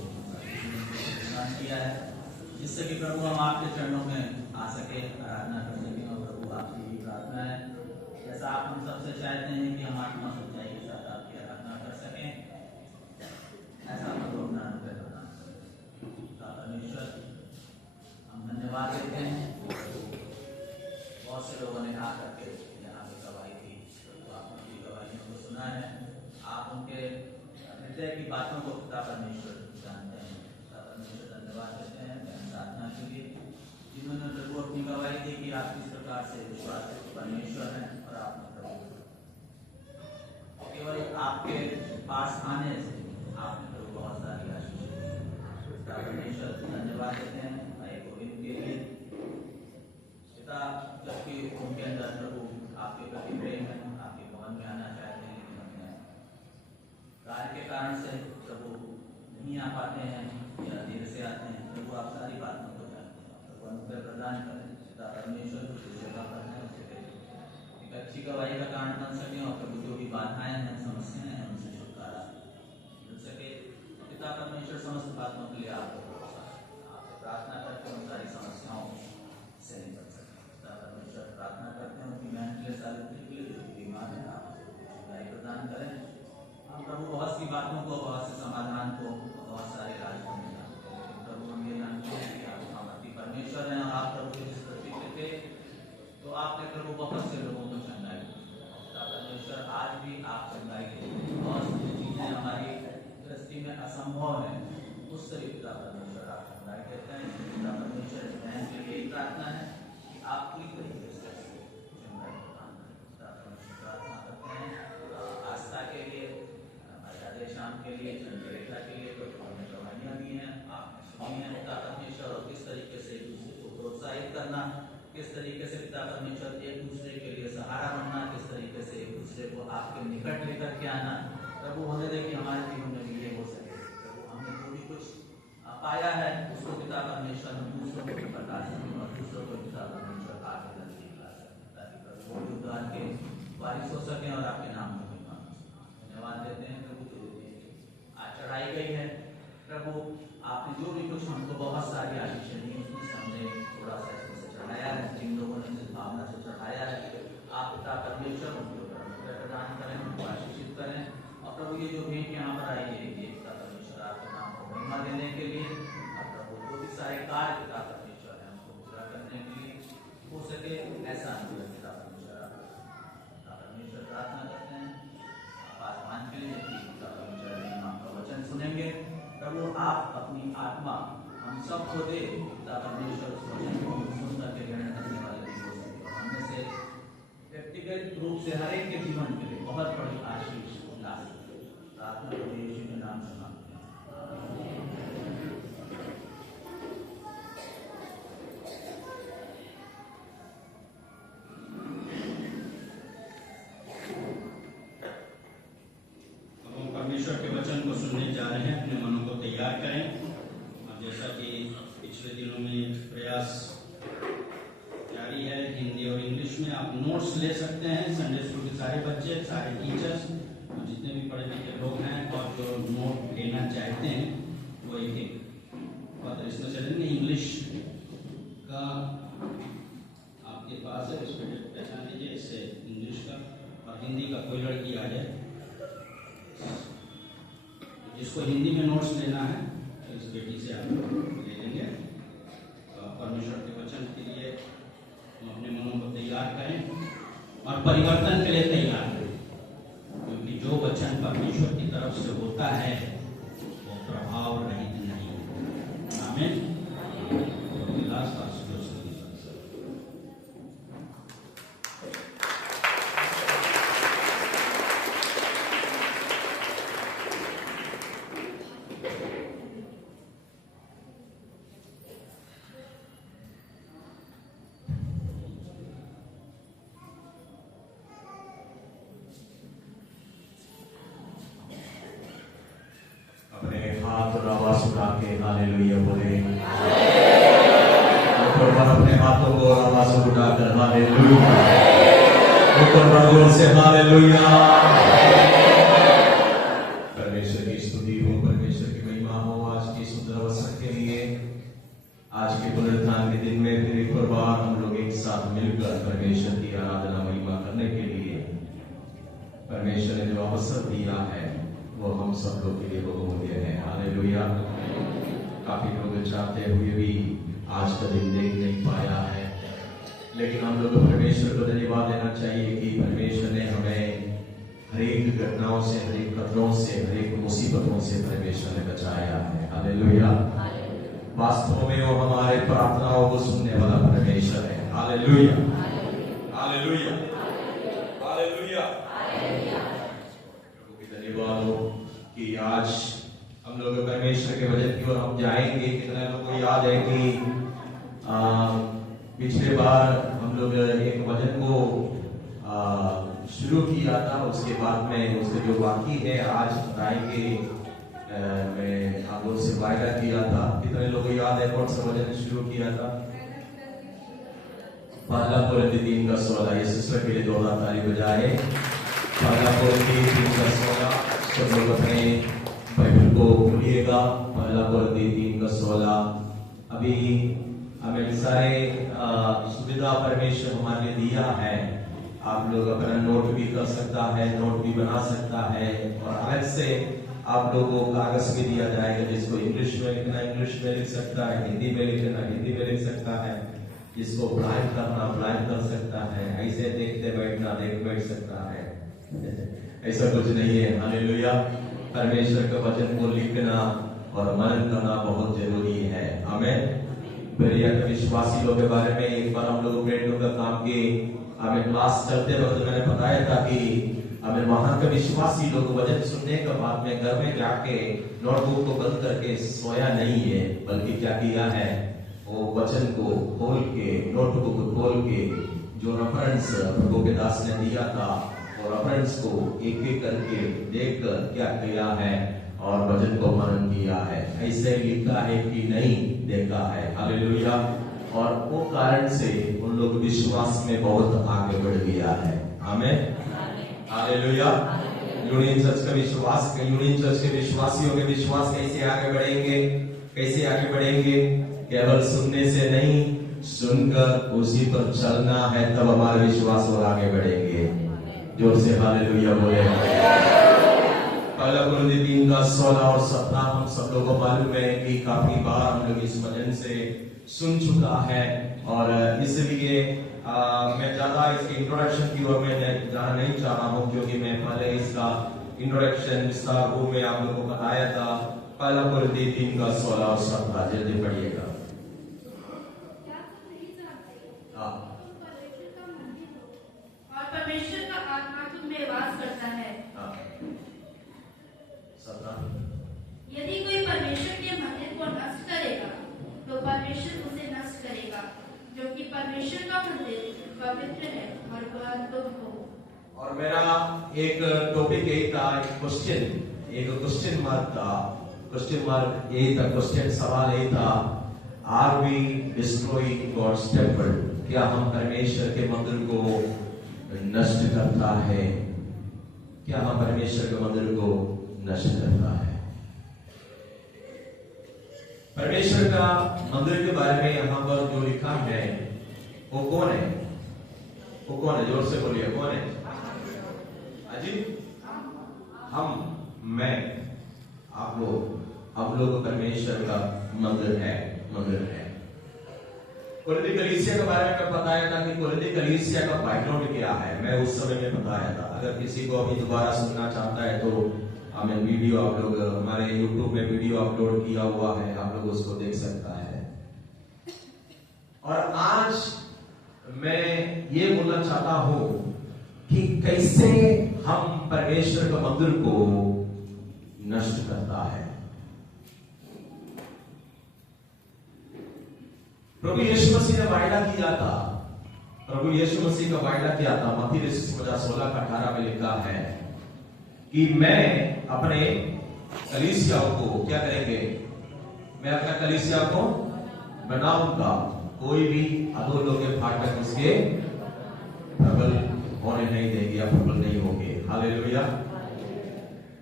प्रदान किया है, जिससे कि प्रभु हम आपके चरणों में आ सके, आराधना कर सकें। और प्रभु आपकी भी प्रार्थना है, जैसा आप हम सबसे चाहते हैं कि हम आत्मा सच्चाई के साथ आपकी आराधना कर सकें, ऐसा प्रभु अपना अनुग्रह प्रदान करें। पिता परमेश्वर, हम धन्यवाद देते हैं। बहुत से लोगों ने आकर के यहाँ पे गवाही दी, तो आपने उनकी गवाहियों को सुना है। आप उनके हृदय की बातों को पिता परमेश्वर जानते हैं। पिता परमेश्वर, धन्यवाद देते हैं प्रार्थना के लिए, जिन्होंने प्रभु अपनी गवाही दी कि आप किस प्रकार से विश्वास परमेश्वर हैं और आपने प्रभु प्रदान करें। पिता परमेश्वर को सेवा करना है, उसे एक अच्छी गवाही का कारण बन सके और प्रभु जो भी बाधाएं हैं, समस्याएं हैं, उनसे छुटकारा मिल सके। पिता परमेश्वर समस्त बातों के लिए आपको प्रार्थना करते हैं, उन सारी समस्याओं से निकल सके। पिता परमेश्वर प्रार्थना करते हैं उनकी बहन के लिए, सावित्री के लिए जो बीमार है, आप गवाही प्रदान करें। हम प्रभु बहुत सी बातों को, बहुत से समाधान को, बहुत सारे राज्यों में जानते हैं, लेकिन प्रभु हम ये जानते हैं कि आप सामर्थी परमेश्वर हैं और आप प्रभु के जिस पृथ्वी पे थे तो आपने प्रभु बहुत से लोगों को चंगाई दी। पिता परमेश्वर आज भी आप चंगाई देते हैं। बहुत सी चीजें हमारी दृष्टि में असंभव है, उससे भी पिता परमेश्वर आप चंगाई देते हैं। पिता परमेश्वर बहन के लिए प्रार्थना है कि आप पूरी तरीके से चंगाई प्रदान करें। पिता परमेश्वर प्रार्थना करते हैं आस्था के लिए, शाम के लिए, चंद्रेखा के लिए, तो हमने गवाहियां दी हैं, आपने सुनी है। पिता परमेश्वर और किस तरीके से एक दूसरे को प्रोत्साहित करना, किस तरीके से पिता परमेश्वर एक दूसरे के लिए सहारा बनना, किस तरीके से एक दूसरे को आपके निकट लेकर के आना। प्रभु होने दे कि हमारे जीवन में भी ये हो सके। प्रभु हमने जो भी कुछ पाया है उसको पिता परमेश्वर हम दूसरों को भी बता सकें और दूसरों को पिता परमेश्वर आपके नजदीक ला सकें, ताकि प्रभु उद्धार के वारिस हो सकें और आपके नाम को धन्यवाद देते हैं। प्रभु आज चढ़ाई गई है, प्रभु आपने जो भी कुछ हमको बहुत सारी आशीषें दी, उसमें से हमने थोड़ा सा इसमें से चढ़ाया है, जिन लोगों ने जिस भावना से चढ़ाया है, आप पिता परमेश्वर उनको प्रदान करें, उनको आशीषित करें। और प्रभु ये जो भेंट यहाँ पर आई है, ये पिता परमेश्वर आपके नाम को महिमा देने के लिए, और प्रभु जो भी सारे कार्य पिता परमेश्वर है उनको पूरा करने के लिए हो सके, ऐसा अनुग्रह पिता परमेश्वर प्रार्थना करते हैं। आसमान के लिए सुनेंगे प्रभु, आप अपनी आत्मा हम सबको दे। पिता परमेश्वर उस वचन को सुनकर के ग्रहण करने वाले भी हो सके और हमने से व्यक्तिगत रूप से हर एक के जीवन के लिए बहुत बड़ी आशीष ला सके। प्रार्थना को यीशु के नाम से मांगते हैं। परमेश्वर के वचन को सुनने जा रहे हैं, अपने मनों को तैयार करें। और जैसा कि पिछले दिनों में प्रयास जारी है, हिंदी और इंग्लिश में आप नोट्स ले सकते हैं। संडे स्कूल के सारे बच्चे, सारे टीचर्स और जितने भी पढ़े लिखे लोग हैं और जो नोट लेना चाहते हैं वो एक पत्र इसमें चलेंगे। इंग्लिश का आपके पास है, उस पर पहचान लीजिए, इससे इंग्लिश का, और हिंदी का कोई लड़की आ जाए जिसको हिंदी में नोट्स लेना है तो इस बेटी से आप ले लेंगे। तो परमेश्वर के वचन के लिए हम अपने मनों को तैयार करें और परिवर्तन के लिए तैयार करें, क्योंकि जो वचन परमेश्वर की तरफ से होता है वो प्रभाव रहित नहीं है। आमीन। हालेलुया बोले, ऊपर अपने हाथों को आवाज उठाकर हालेलुया, ऊपर जोर से हालेलुया। परमेश्वर की स्तुति हो, परमेश्वर की महिमा हो। आज की सुंदर अवसर के लिए, आज के पुनरुत्थान के दिन में फिर एक बार हम लोग एक साथ मिलकर परमेश्वर की आराधना महिमा करने के लिए परमेश्वर ने जो अवसर दिया है वो हम सब लोग के लिए बहुमूल्य है। हालेलुया। काफी लोग चाहते हुए भी आज का दिन देख नहीं पाया है, लेकिन हम लोग परमेश्वर को धन्यवाद देना चाहिए कि परमेश्वर ने हमें हरेक घटनाओं से, हरेक खतरों से, हरेक मुसीबतों से परमेश्वर ने बचाया है। हालेलुया। वास्तव में वो हमारे प्रार्थनाओं को सुनने वाला परमेश्वर है। Hallelujah, hallelujah, hallelujah. प्रभु की धन्यवाद हो कि आज हम लोग परमेश्वर के वचन की ओर हम जाएंगे। कितने लोगों को याद है कि पिछले बार हम लोग एक वचन को शुरू किया था, उसके बाद में उससे जो बाकी है आज बताएंगे। मैं आप लोग से वायदा किया था, कितने लोगों को याद है कौन सा वचन शुरू किया था? पहला कोरिन्थी 3:16, ये सिस्टर के लिए 2 हाथ ताली बजाए। पहला कोरिन्थी 3:16, सब लोग अपने बाइबल को खोलिएगा। पहला कोरिन्थी 3:16। अभी हमें सारे सुविधा परमेश्वर हमारे लिए दिया है। आप लोग अपना नोट भी कर सकता है, नोट भी बना सकता है, और अलग से आप लोगों को कागज भी दिया जाएगा, जिसको इंग्लिश में लिखना इंग्लिश में लिख सकता है, हिंदी में लिखना हिंदी में लिख सकता है, जिसको ब्लाइंड करना ब्लाइंड कर सकता है, ऐसे देखते बैठना बैठ सकता है। ऐसा कुछ नहीं है। हालेलुया। परमेश्वर के वचन को लिखना और मनन करना बहुत जरूरी है। आमीन। प्रिय विश्वासी लोगों के बारे में एक बार हम लोग प्रेरणा का काम किए। हमें क्लास चलते वक्त मैंने बताया था कि हमें वहां के विश्वासी लोग वचन सुनने के बाद में घर में जाके नोटबुक को बंद करके सोया नहीं है, बल्कि क्या किया है, वो वचन को खोल के, नोटबुक को खोल के, जो रेफरेंस प्रभु के दास ने दिया था, और रेफरेंस को एक एक करके देखकर क्या किया है और वचन को मनन किया है। ऐसे लिखा है कि नहीं देखा है। हालेलुया। और वो कारण से उन लोग विश्वास में बहुत आगे बढ़ गया है। आमीन। हालेलुया। यूनियन चर्च का विश्वास, यूनियन चर्च के विश्वासियों के विश्वास कैसे आगे बढ़ेंगे? कैसे आगे बढ़ेंगे? केवल सुनने से नहीं, सुनकर उसी पर चलना है, तब हमारे विश्वास और आगे बढ़ेंगे। जोर से हालेलुया बोले। पहला कोरिन्थी 3:16 और 17 हम सब लोगों को मालूम है कि काफी बार हम लोग इस वचन से सुन चुका है, और इसलिए मैं ज्यादा इसके इंट्रोडक्शन की ओर में जाना नहीं चाह रहा हूँ, क्योंकि मैं पहले इसका इंट्रोडक्शन विस्तार रूप में आप लोगों को बताया था। पहला कोरिन्थी 3:16 और 17 जल्दी पढ़िएगा। और परमेश्वर का आत्मा तुम में वास करता है। यदि कोई परमेश्वर के मंदिर को नष्ट करेगा, तो परमेश्वर उसे नष्ट करेगा, जो कि परमेश्वर का मंदिर पवित्र है और वह तुम हो। और मेरा एक टॉपिक यही था, एक क्वेश्चन मार्क था। क्वेश्चन मार्क यही था, क्वेश्चन सवाल यही था, are we destroying god's temple? क्या हम परमेश्वर के मंदिर को नष्ट करता है? क्या हम परमेश्वर के मंदिर को नष्ट करता है? परमेश्वर का मंदिर के बारे में यहाँ पर जो लिखा है, वो कौन है? वो कौन है? जोर से बोलिए, कौन है? अजी, हम, मैं, आप लोग परमेश्वर का मंदिर है। कोरिन्थी कलीसिया के बारे में मैं बताया था कि कोरिन्थी कलीसिया का बैकग्राउंड क्या है, मैं उस समय में बताया था। अगर किसी को अभी दोबारा सुनना चाहता है तो हमें वीडियो आप लोग हमारे YouTube में वीडियो अपलोड किया हुआ है, आप लोग उसको देख सकता है। और आज मैं ये बोलना चाहता हूं कि कैसे हम परमेश्वर के मंदिर को नष्ट करता है। प्रभु यीशु मसीह ने वायदा किया था, प्रभु यीशु मसीह का वायदा किया था, मत्ती 16:18 में लिखा है कि मैं अपने कलीसिया को क्या करेंगे? मैं अपना कलीसिया को बनाऊंगा, कोई भी अधोलोक के फाटक उसके प्रबल होने नहीं देंगे या प्रबल नहीं होंगे। हालेलुया।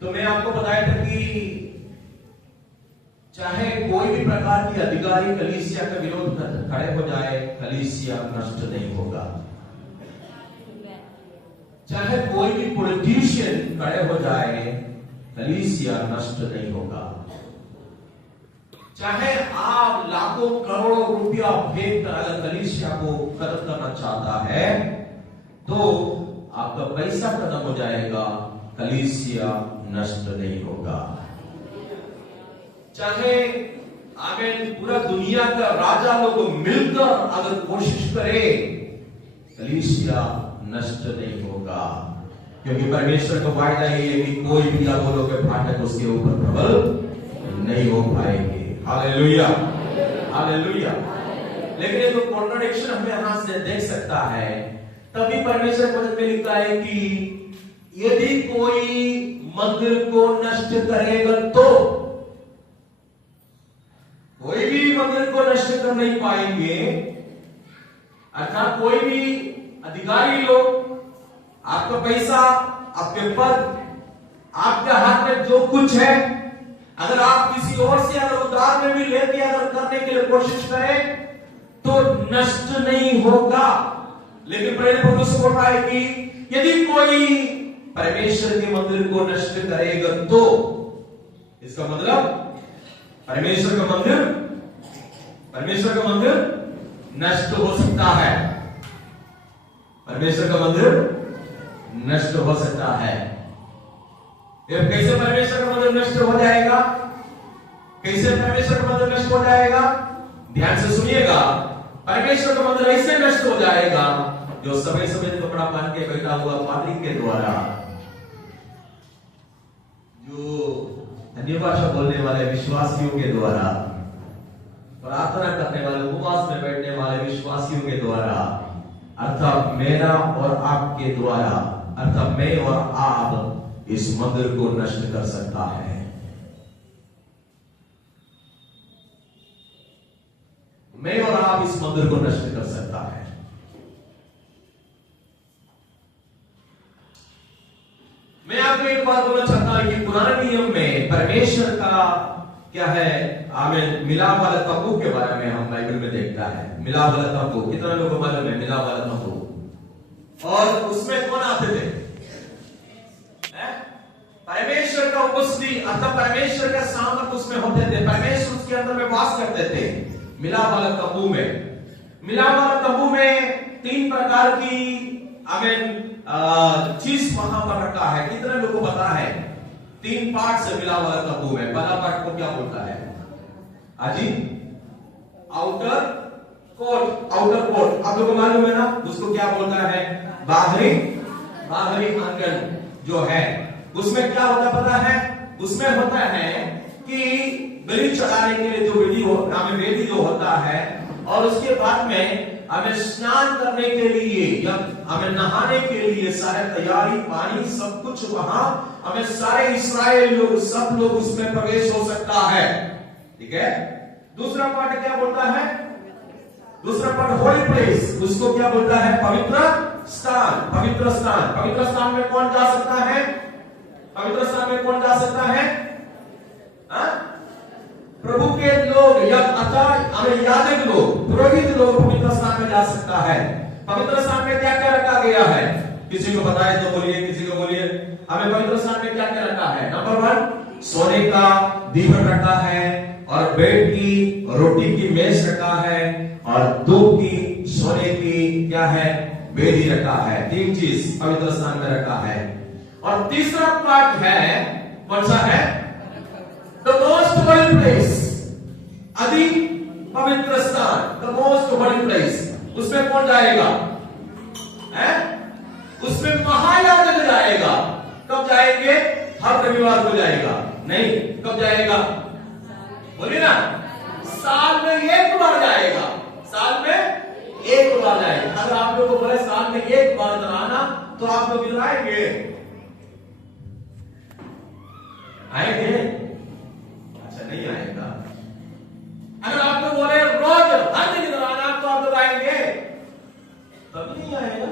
तो मैं आपको बताया था कि चाहे कोई भी प्रकार की अधिकारी कलीसिया का विरोध खड़े हो जाए, कलीसिया नष्ट नहीं होगा। चाहे कोई भी पॉलिटिशियन खड़े हो जाए, कलीसिया नष्ट नहीं होगा। चाहे आप लाखों करोड़ों रुपया फेंक कर अगर कलीसिया को खत्म करना चाहता है, तो आपका पैसा खत्म हो जाएगा, कलीसिया नष्ट नहीं होगा। चाहे आमीन पूरा दुनिया का राजा लोग मिलकर अगर कोशिश करे, कलीसिया नष्ट नहीं होगा, क्योंकि परमेश्वर का वायदा ये है कि कोई भी अधोलोक के फाटक उसके ऊपर प्रबल नहीं हो पाएंगे। Hallelujah, hallelujah. लेकिन ये तो कॉन्ट्रडिक्शन हमें यहां से देख सकता है। तभी परमेश्वर वचन में लिखा है कि यदि कोई मंदिर को नष्ट करेगा, तो कोई भी मंदिर को नष्ट कर नहीं पाएंगे अर्थात कोई भी अधिकारी लोग, आपका पैसा, आपके पद, आपके हाथ में जो कुछ है, अगर आप किसी और से अगर उधार में भी लेके अगर करने के लिए कोशिश करें तो नष्ट नहीं होगा। लेकिन प्रेरित पौलुस बोल रहा है कि यदि कोई परमेश्वर के मंदिर को नष्ट करेगा तो इसका मतलब परमेश्वर का मंदिर नष्ट हो सकता है। परमेश्वर का मंदिर नष्ट हो सकता है। कैसे परमेश्वर का मंदिर नष्ट हो जाएगा? कैसे परमेश्वर का मंदिर नष्ट हो जाएगा? ध्यान से सुनिएगा। परमेश्वर का मंदिर ऐसे नष्ट हो जाएगा जो समय समय कपड़ा पहन के बैठा हुआ पादरी के द्वारा, जो अन्य भाषा बोलने वाले विश्वासियों के द्वारा, प्रार्थना करने वाले, उपवास में बैठने वाले विश्वासियों के द्वारा, अर्थात मेरा और आपके द्वारा, अर्थात मैं और आप इस मंदिर को नष्ट कर सकता है। मैं और आप इस मंदिर को नष्ट कर सकता है। मैं आपको एक बात बोलना चाहता हूं कि पुराने नियम में परमेश्वर का क्या है, आमीन, मिलाप वाला तंबू के बारे में हम बाइबल में देखता है। मिलाप वाला तंबू, कितना लोगों को मालूम है मिलाप वाला तंबू? और उसमें कौन आते थे? परमेश्वर का उपस्थिति, अर्थात परमेश्वर का सामर्थ उसमें होते थे। परमेश्वर उसके अंदर में वास करते थे। मिलाप वाला तंबू में 3 प्रकार की आमीन चीज वहां पर रखा है। कितने लोगों को पता है? 3 पार्ट से मिला वाला तंबू में। पहला पार्ट को क्या बोलता है? आजी, आउटर कोट। आप लोगों को मालूम है ना उसको क्या बोलता है? बाहरी आंगन जो है, उसमें क्या होता पता है? उसमें होता है कि बलि चढ़ाने के लिए जो वेदी जो होता है, और उसके बाद में हमें स्नान करने के लिए या हमें नहाने के लिए सारे तैयारी, पानी, सब कुछ वहां हमें सारे इस्राएल लोग, सब लोग उसमें प्रवेश हो सकता है। ठीक है। दूसरा पार्ट क्या बोलता है? दूसरा पार्ट होली प्लेस, उसको क्या बोलता है? पवित्र स्थान में कौन जा सकता है? पवित्र स्थान में कौन जा सकता है? प्रभु के लोग या याजक लोग, पुरोहित लोग पवित्र स्थान में जा सकता है। पवित्र स्थान में क्या क्या रखा गया है? किसी को पता है तो बोलिए, किसी को बोलिए। हमें पवित्र स्थान में क्या क्या रखा है? नंबर 1, सोने का दीपक रखा है, और बेड की रोटी की मेज रखा है, और धूप की सोने की क्या है? वेदी रखा है। 3 चीज पवित्र स्थान में रखा है। और तीसरा पार्ट है, कौन सा है? द मोस्ट होली प्लेस, अति पवित्र स्थान, द मोस्ट होली प्लेस। उसमें कौन जाएगा? उसमें महायाजक जाएगा। कब जाएंगे? हर रविवार को जाएगा। नहीं, कब जाएगा? बोलिए ना। साल में 1 बार जाएगा। साल में 1 बार जाएगा। अगर आप लोगों को बोले साल में 1 बार कराना, तो आप लोग इधर आएंगे? अच्छा, नहीं आएगा। अगर आप लोग बोले रोज हर दिन इधर आना, तो आप लोग आएंगे? तब नहीं आएगा।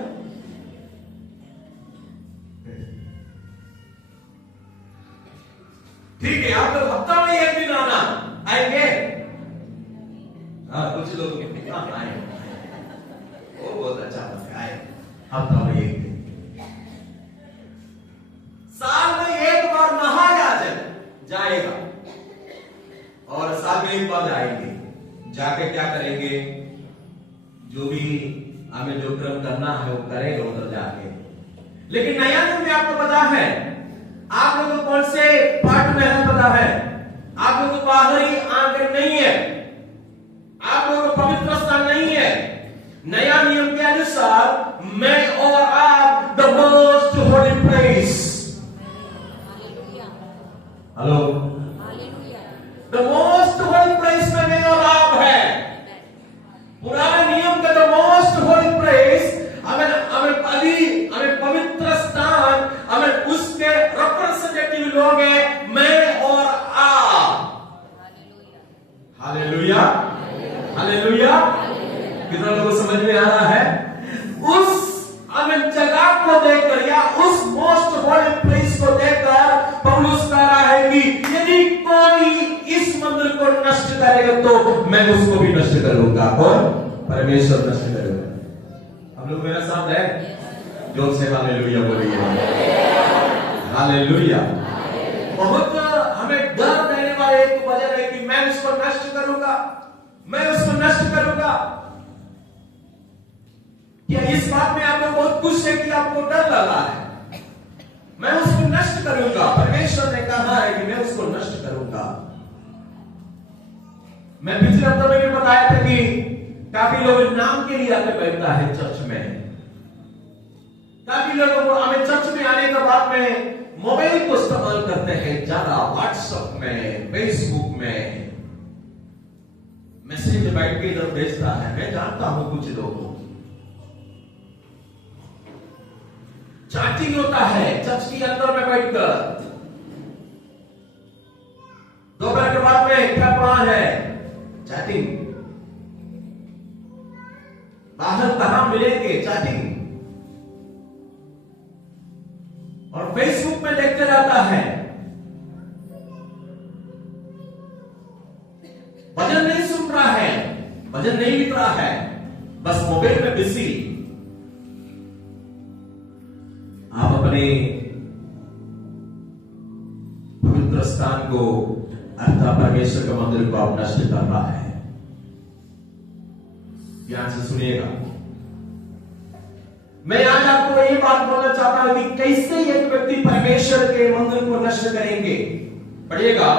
ठीक है, आप लोग हफ्ता में 1 दिन आना, आएंगे? हाँ, कुछ लोग आए, वो बहुत अच्छा बात है, आए हफ्ता में 1 दिन। साल में 1 बार महायाजक जाएगा, और साल में 1 बार जाएंगे। जाके क्या करेंगे? जो भी हमें जो क्रम करना है वो करेगा उधर जाके। लेकिन नया नियम में आपको पता है, आप लोगों को कौन से पार्ट में है पता है? आप लोगों को बाहरी आंगन नहीं है, आप लोगों को पवित्र स्थान नहीं है। नया नियम के अनुसार मैं और आप the most holy place. Hello, the most holy place में मैं और आप है। पुराने नियम का द मोस्ट होली प्लेस, हमें पवित्र स्थान, हमें उसके रिप्रेजेंटेटिव लोग हैं, मैं और आप। Hallelujah, hallelujah. कितना लोगों को समझ में आ रहा है? उस जगह को देखकर या उस मोस्ट होली प्लेस को देखकर पौलुस कह रहा है कि यदि कोई इस मंदिर को नष्ट करेगा तो मैं उसको भी नष्ट करूंगा और परमेश्वर नष्ट करूंगा। हम लोग मेरा साथ है? जोर से हालेलुया बोलिए। हालेलुया। बहुत हमें डर देने वाले एक वजह है कि मैं उसको नष्ट करूंगा, मैं उसको नष्ट करूंगा। क्या इस बात में आप लोग बहुत खुश है कि आपको डर लगा है? मैं उसको नष्ट करूंगा। परमेश्वर ने कहा है कि मैं उसको नष्ट करूंगा। मैं पिछले हफ्ते में भी बताया था कि काफी लोग नाम के लिए आके बैठता है चर्च में। काफी लोगों को हमें चर्च में आने के बाद में मोबाइल को इस्तेमाल करते हैं ज्यादा, व्हाट्सएप में, फेसबुक में मैसेज बैठ के इधर भेजता है। मैं जानता हूं कुछ लोगों, चैटिंग होता है चर्च के अंदर में बैठकर। दोपहर के बाद में क्या प्लान है? चैटिंग। बाहर कहां मिलेंगे? चैटिंग। और फेसबुक में देखते रहता है। भजन नहीं सुन रहा है, भजन नहीं लिख रहा है, बस मोबाइल में बिजी। आप अपने पवित्र स्थान को अर्थात परमेश्वर के मंदिर को आप नष्ट कर रहा है। ध्यान से सुनिएगा। मैं आज आपको ये बात बोलना चाहता हूं कि कैसे एक व्यक्ति परमेश्वर के मंदिर को नष्ट करेंगे। पढ़िएगा,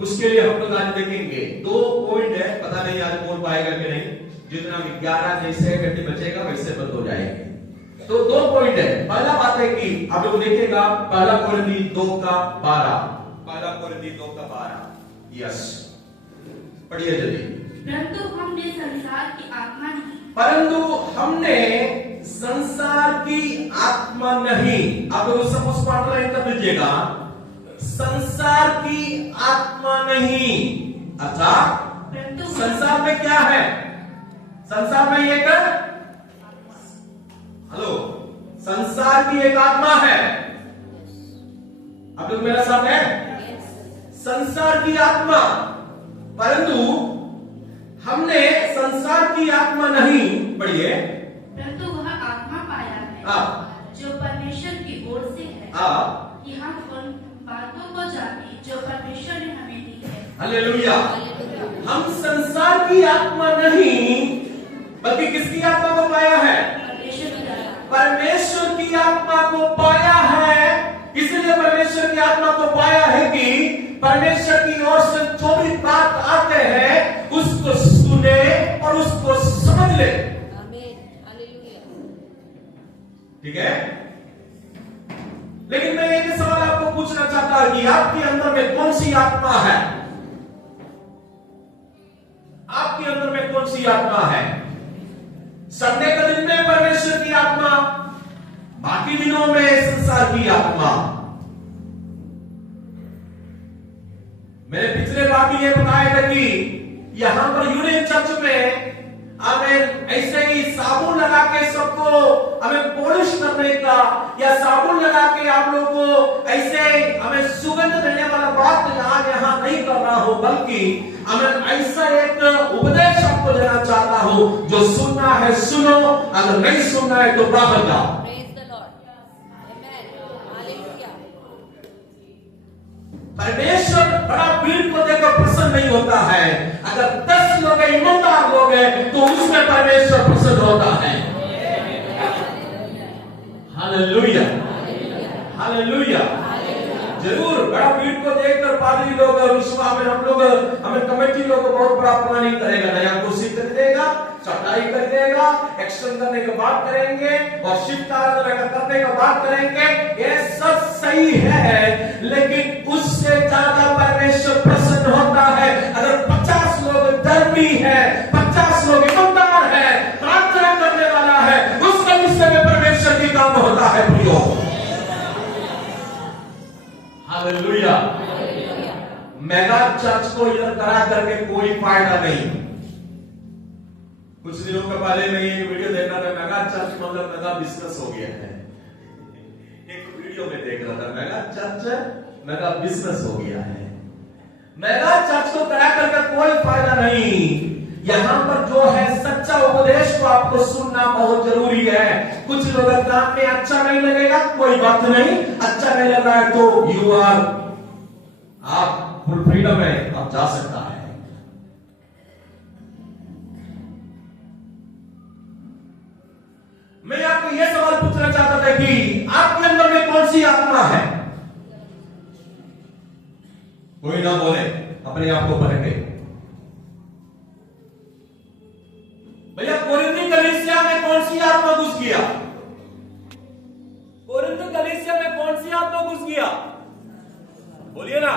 उसके लिए हम लोग आज देखेंगे। 2 पॉइंट है, पता नहीं आज बोल पाएगा कि नहीं। जितना 11 जैसे घंटे बचेगा वैसे बंद हो जाएंगे। तो 2 पॉइंट है। पहला बात है कि आप लोग देखिएगा, पहला कोरिन्थी 2:12। पहला कोरिन्थी 2:12। यस, पढ़िए जल्दी। परंतु हमने संसार की आत्मा नहीं, परंतु हमने संसार की आत्मा नहीं। आप लोग सब उसको अंडरलाइन कर लीजिएगा। संसार की आत्मा नहीं, अर्थात संसार में क्या है? संसार में एक, हेलो, संसार की एक आत्मा है। आप लोग मेरा साथ है? संसार की आत्मा। परंतु हमने संसार की आत्मा नहीं, पढ़िए, परंतु वह आत्मा पाया है जो परमेश्वर की ओर से है, कि हम उन बातों को जाने जो परमेश्वर ने हमें दी है। हालेलुया। हम संसार की आत्मा नहीं बल्कि किसकी आत्मा को पाया है? परमेश्वर की आत्मा को पाया है। इसलिए परमेश्वर की आत्मा को पाया है कि परमेश्वर की ओर से जो भी बात आते हैं उसको सुने और उसको समझ ले। ठीक है? लेकिन मैं एक सवाल आपको पूछना चाहता हूं कि आपके अंदर में कौन सी आत्मा है? आपके अंदर में कौन सी आत्मा है? संडे के दिन में परमेश्वर की आत्मा, बाकी दिनों में संसार की आत्मा। मैंने पिछले बार भी ये बताया था कि यहां पर यूनियन चर्च में हमें ऐसे ही साबुन लगा के सबको हमें पॉलिश करने का या साबुन लगा के आप लोग को ऐसे हमें सुगंध देने वाला बात आज यहाँ नहीं कर रहा हूं, बल्कि हमें ऐसा एक उपदेश आपको देना चाहता हूं। जो सुनना है सुनो, अगर नहीं सुनना है तो बाहर जाओ। परमेश्वर बड़ा भीड़ को देखकर प्रसन्न नहीं होता है। अगर 10 लोग ईमानदार लोग हैं तो उसमें परमेश्वर प्रसन्न होता है। Hallelujah, hallelujah. जरूर बड़ा भीड़ को देखकर पादरी लोग विश्वास में हमें कमेटी लोग बहुत बड़ा प्लानिंग करेगा, नया कुर्सी खरीदेगा, चटाई खरीदेगा, एक्शन करने के बाद करेंगे और शिफ्ट करने के बाद करेंगे। ये सब सही है, लेकिन उससे ज्यादा परमेश्वर प्रसन्न होता है अगर 50 लोग धर्मी है, 50 लोग ईमानदार है, प्रार्थना करने वाला है, उसके विषय में परमेश्वर की काम होता है। प्रियो, हालेलुया। मेगा चर्च को इधर करा करके कोई फायदा नहीं। कुछ दिनों के पहले मैं एक वीडियो देख रहा था, मेगा चर्च मतलब मेगा बिजनेस हो गया है। एक वीडियो में देख रहा था, मेगा चर्च मेगा बिजनेस हो गया है। मेगा चर्च को करा करके कोई फायदा नहीं। यहां पर जो है सच्चा उपदेश को आपको सुनना बहुत जरूरी है। कुछ लोग काम में अच्छा नहीं लगेगा, कोई बात नहीं, अच्छा नहीं लग रहा है तो यू आर, आप फुल फ्रीडम है, आप जा सकता है। मैं आपको यह सवाल पूछना चाहता था कि आपके अंदर में कौन सी आत्मा है? कोई ना बोले, अपने आप को परखे। भैया कोरिन्थी कलीसिया में कौन सी आत्मा घुस गया? कोरिन्थी कलीसिया में कौन सी आत्मा घुस गया? बोलिए ना।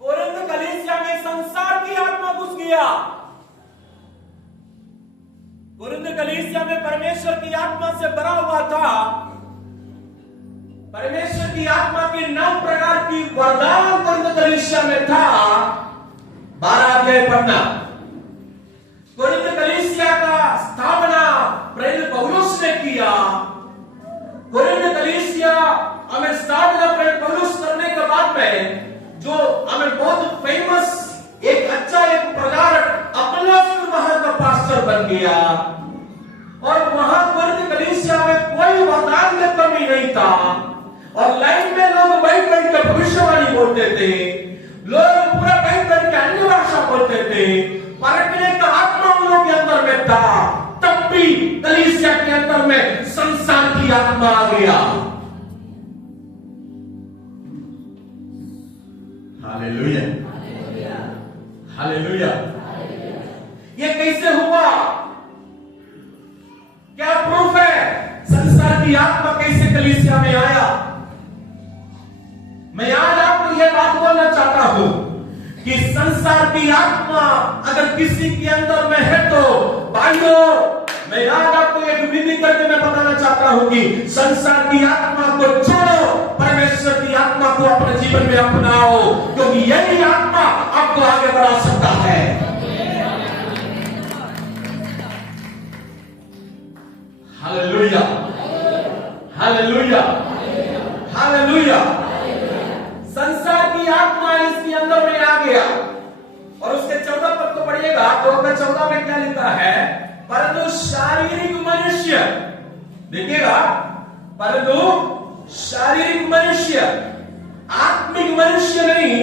कोरिन्थ कलीसिया में संसार की आत्मा घुस गया। कोरिन्थ कलीसिया में परमेश्वर की आत्मा से भरा हुआ था। परमेश्वर की आत्मा की 9 प्रकार की वरदान कोरिन्थ कलीसिया में था। 12 अध्याय पढ़ना। कोरिन्थ कलीसिया का स्थापना प्रेरित पौलुस ने किया। कोरिन्थ कलीसिया हमें स्थापना प्रेरित पौलुस करने के बाद में जो हमें बहुत फेमस एक अच्छा एक प्रचारक अपोलोस वहां का पास्टर बन गया। और वहां कोरिन्थ कलीसिया में कोई वरदान की कमी नहीं था। और लाइन में लोग बैठ बैठ कर भविष्यवाणी बोलते थे, लोग पूरा बैठ बैठ के अन्य भाषा बोलते थे। परखने का आत्मा उन लोगों के अंदर में था। तब भी कलीसिया के अंदर में संसार की आत्मा आ गया। Hallelujah, hallelujah. ये कैसे हुआ? क्या प्रूफ है? संसार की आत्मा कैसे कलीसिया में आया? मैं आज आपको यह बात बोलना चाहता हूं कि संसार की आत्मा अगर किसी के अंदर में है तो भाइयों, मैं आज आपको एक विधि करके मैं बताना चाहता हूं कि संसार की आत्मा को छोड़ो, परमेश्वर की आत्मा को अपने जीवन में अपनाओ, क्योंकि यही आत्मा आपको आगे बढ़ा सकता है। Hallelujah, hallelujah, hallelujah. संसार की आत्मा इसके अंदर में आ गया। और उसके 14 पद को पढ़िएगा तो 14 में क्या लिखा है? परंतु शारीरिक मनुष्य, देखिएगा, परंतु शारीरिक मनुष्य, आत्मिक मनुष्य नहीं।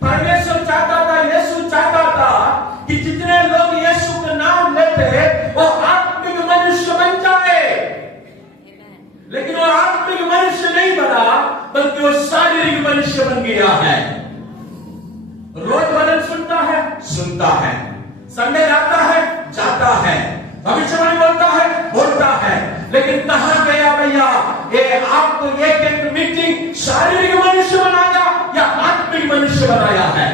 परमेश्वर चाहता था, यीशु चाहता था कि जितने लोग यीशु का नाम लेते वो आत्मिक मनुष्य बन जाए। लेकिन वो आत्मिक मनुष्य नहीं बना, बल्कि वो शारीरिक मनुष्य बन गया है। रोज भजन सुनता है, सुनता है, संडे जाता है, जाता है, भविष्यवाणी बोलता है, बोलता है, लेकिन कहां गया भैया? ये आपको एक मीटिंग शारीरिक मनुष्य बनाया या आत्मिक मनुष्य बनाया है?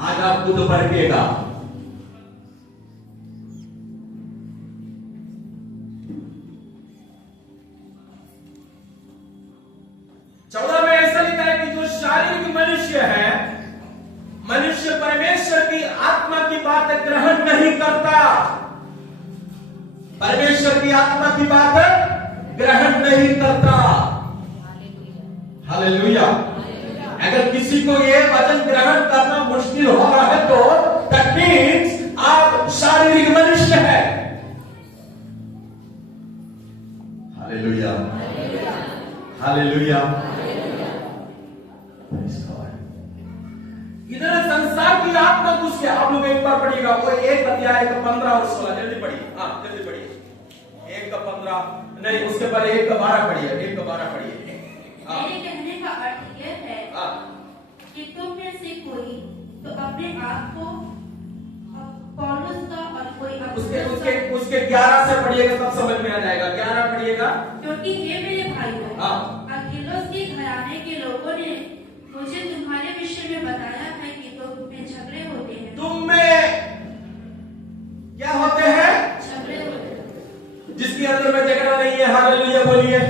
आज आप खुद परखिएगा। में ऐसा लिखा है कि जो शारीरिक मनुष्य है, मनुष्य परमेश्वर की आत्मा की बात ग्रहण नहीं करता। परमेश्वर की आत्मा की बात ग्रहण नहीं करता। हालेलुया। अगर किसी को ये वचन ग्रहण करना मुश्किल हो रहा है तो दैट मीन्स आप शारीरिक मनुष्य है। Hallelujah, hallelujah. इधर संसार की आत्मा घुस गया। आप लोग एक बार पढ़िएगा, वो 1 अध्याय का 15 और 16, जल्दी पढ़िए। हाँ जल्दी पढ़िए। 1 का 15 नहीं, उसके पहले 1 का 12 पढ़िए। 1 का 12 पढ़िए। मेरे कहने का अर्थ यह है कि तुम में से कोई तो अपने आप को पौलुस का और कोई उसके 11 से पढ़िएगा, तब समझ में आ जाएगा। 11 पढ़िएगा। क्योंकि हे मेरे भाइयों, अखिलोस के घराने के लोगों ने मुझे तुम्हारे विषय में बताया है कि तुम में झगड़े होते हैं। तुम में क्या होते हैं? झगड़े होते हैं। जिसके अंदर में झगड़ा नहीं है, हालेलुया बोलिए।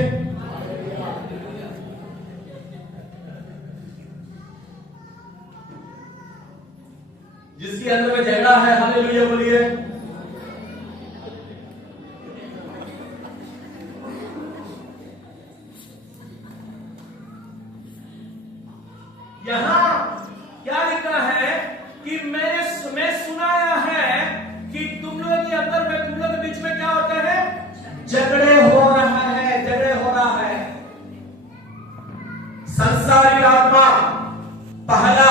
जिसके अंदर में झगड़ा है, हालेलुया बोलिए। यहां क्या लिखा है कि मैं सुनाया है कि तुम लोगों के अंदर में, तुम लोगों के बीच में क्या होता है? झगड़े हो रहा है, झगड़े हो रहा है। संसारी आत्मा पहला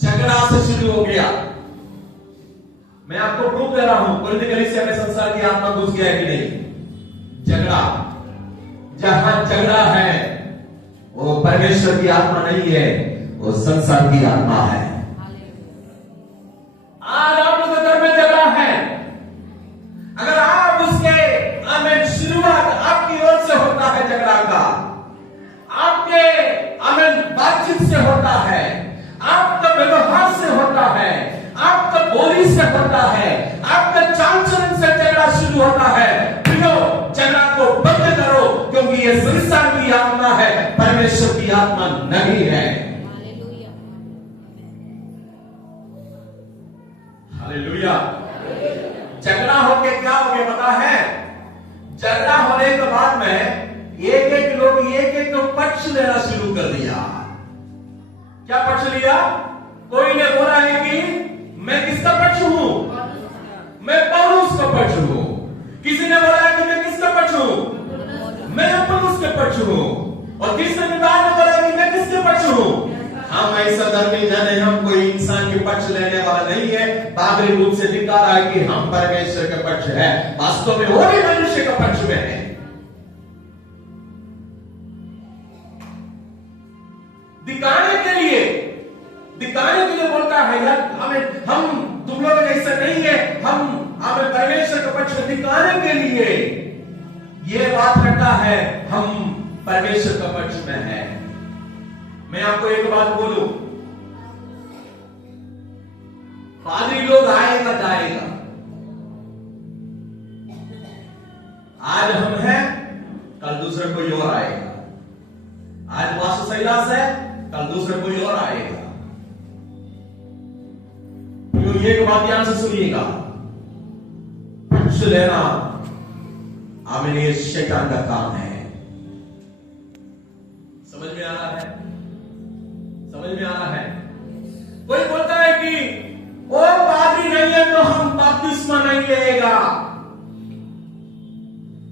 झगड़ा से शुरू हो गया। मैं आपको प्रूफ दे रहा हूं, पॉलिटिकली से हमें संसार की आत्मा घुस गया है कि नहीं? झगड़ा, जहां झगड़ा है वो परमेश्वर की आत्मा नहीं है, वो संसार की आत्मा है। आज आप लोगों के घर में झगड़ा है, अगर आप उसके आमेन शुरुआत आपकी ओर से होता है, झगड़ा का आपके आमेन बातचीत से होता है, आपका व्यवहार से होता है, आपका बोली से होता है, आपका चाल चलन से झगड़ा शुरू होता है, प्रियो झगड़ा को बंद करो, क्योंकि ये संसार की आत्मा है, परमेश्वर की आत्मा नहीं है। हालेलुया। झगड़ा होके क्या हो गया पता है? झगड़ा होने के बाद में एक एक लोग एक एक पक्ष लेना शुरू कर दिया। क्या पक्ष लिया? कोई ने बोला है कि मैं किसका पक्ष हूं? मैं पौलुस का पक्ष हूं। किसी ने बोला है कि मैं किसका पक्ष हूं? मैं पौलुस के पक्ष हूं। और किसी ने बोला कि मैं किसके पक्ष हूं? हम ऐसा धर्मी जन है, हम कोई इंसान के पक्ष लेने वाला नहीं है। बाहरी रूप से दिखा रहा है कि हम परमेश्वर के पक्ष है, वास्तव में वो भी मनुष्य का पक्ष में है। दिखाने के लिए बोलता है यार, हम तुम लोग ऐसा नहीं है, हम हमें परमेश्वर का पक्ष दिखाने के लिए ये बात रखता है, हम परमेश्वर का पक्ष में है। मैं आपको एक बात बोलूं, पादरी लोग आएगा जाएगा, आज हम हैं, कल दूसरा कोई और आएगा। आज वासु शैलास है, कल दूसरा कोई और आएगा। तो ये एक बात ध्यान से सुनिएगा, पक्ष लेना आमीन ये शैतान का काम है। समझ में आ रहा है? समझ में आ रहा है? कोई बोलता है कि वो पादरी नहीं है तो हम बपतिस्मा नहीं लेगा,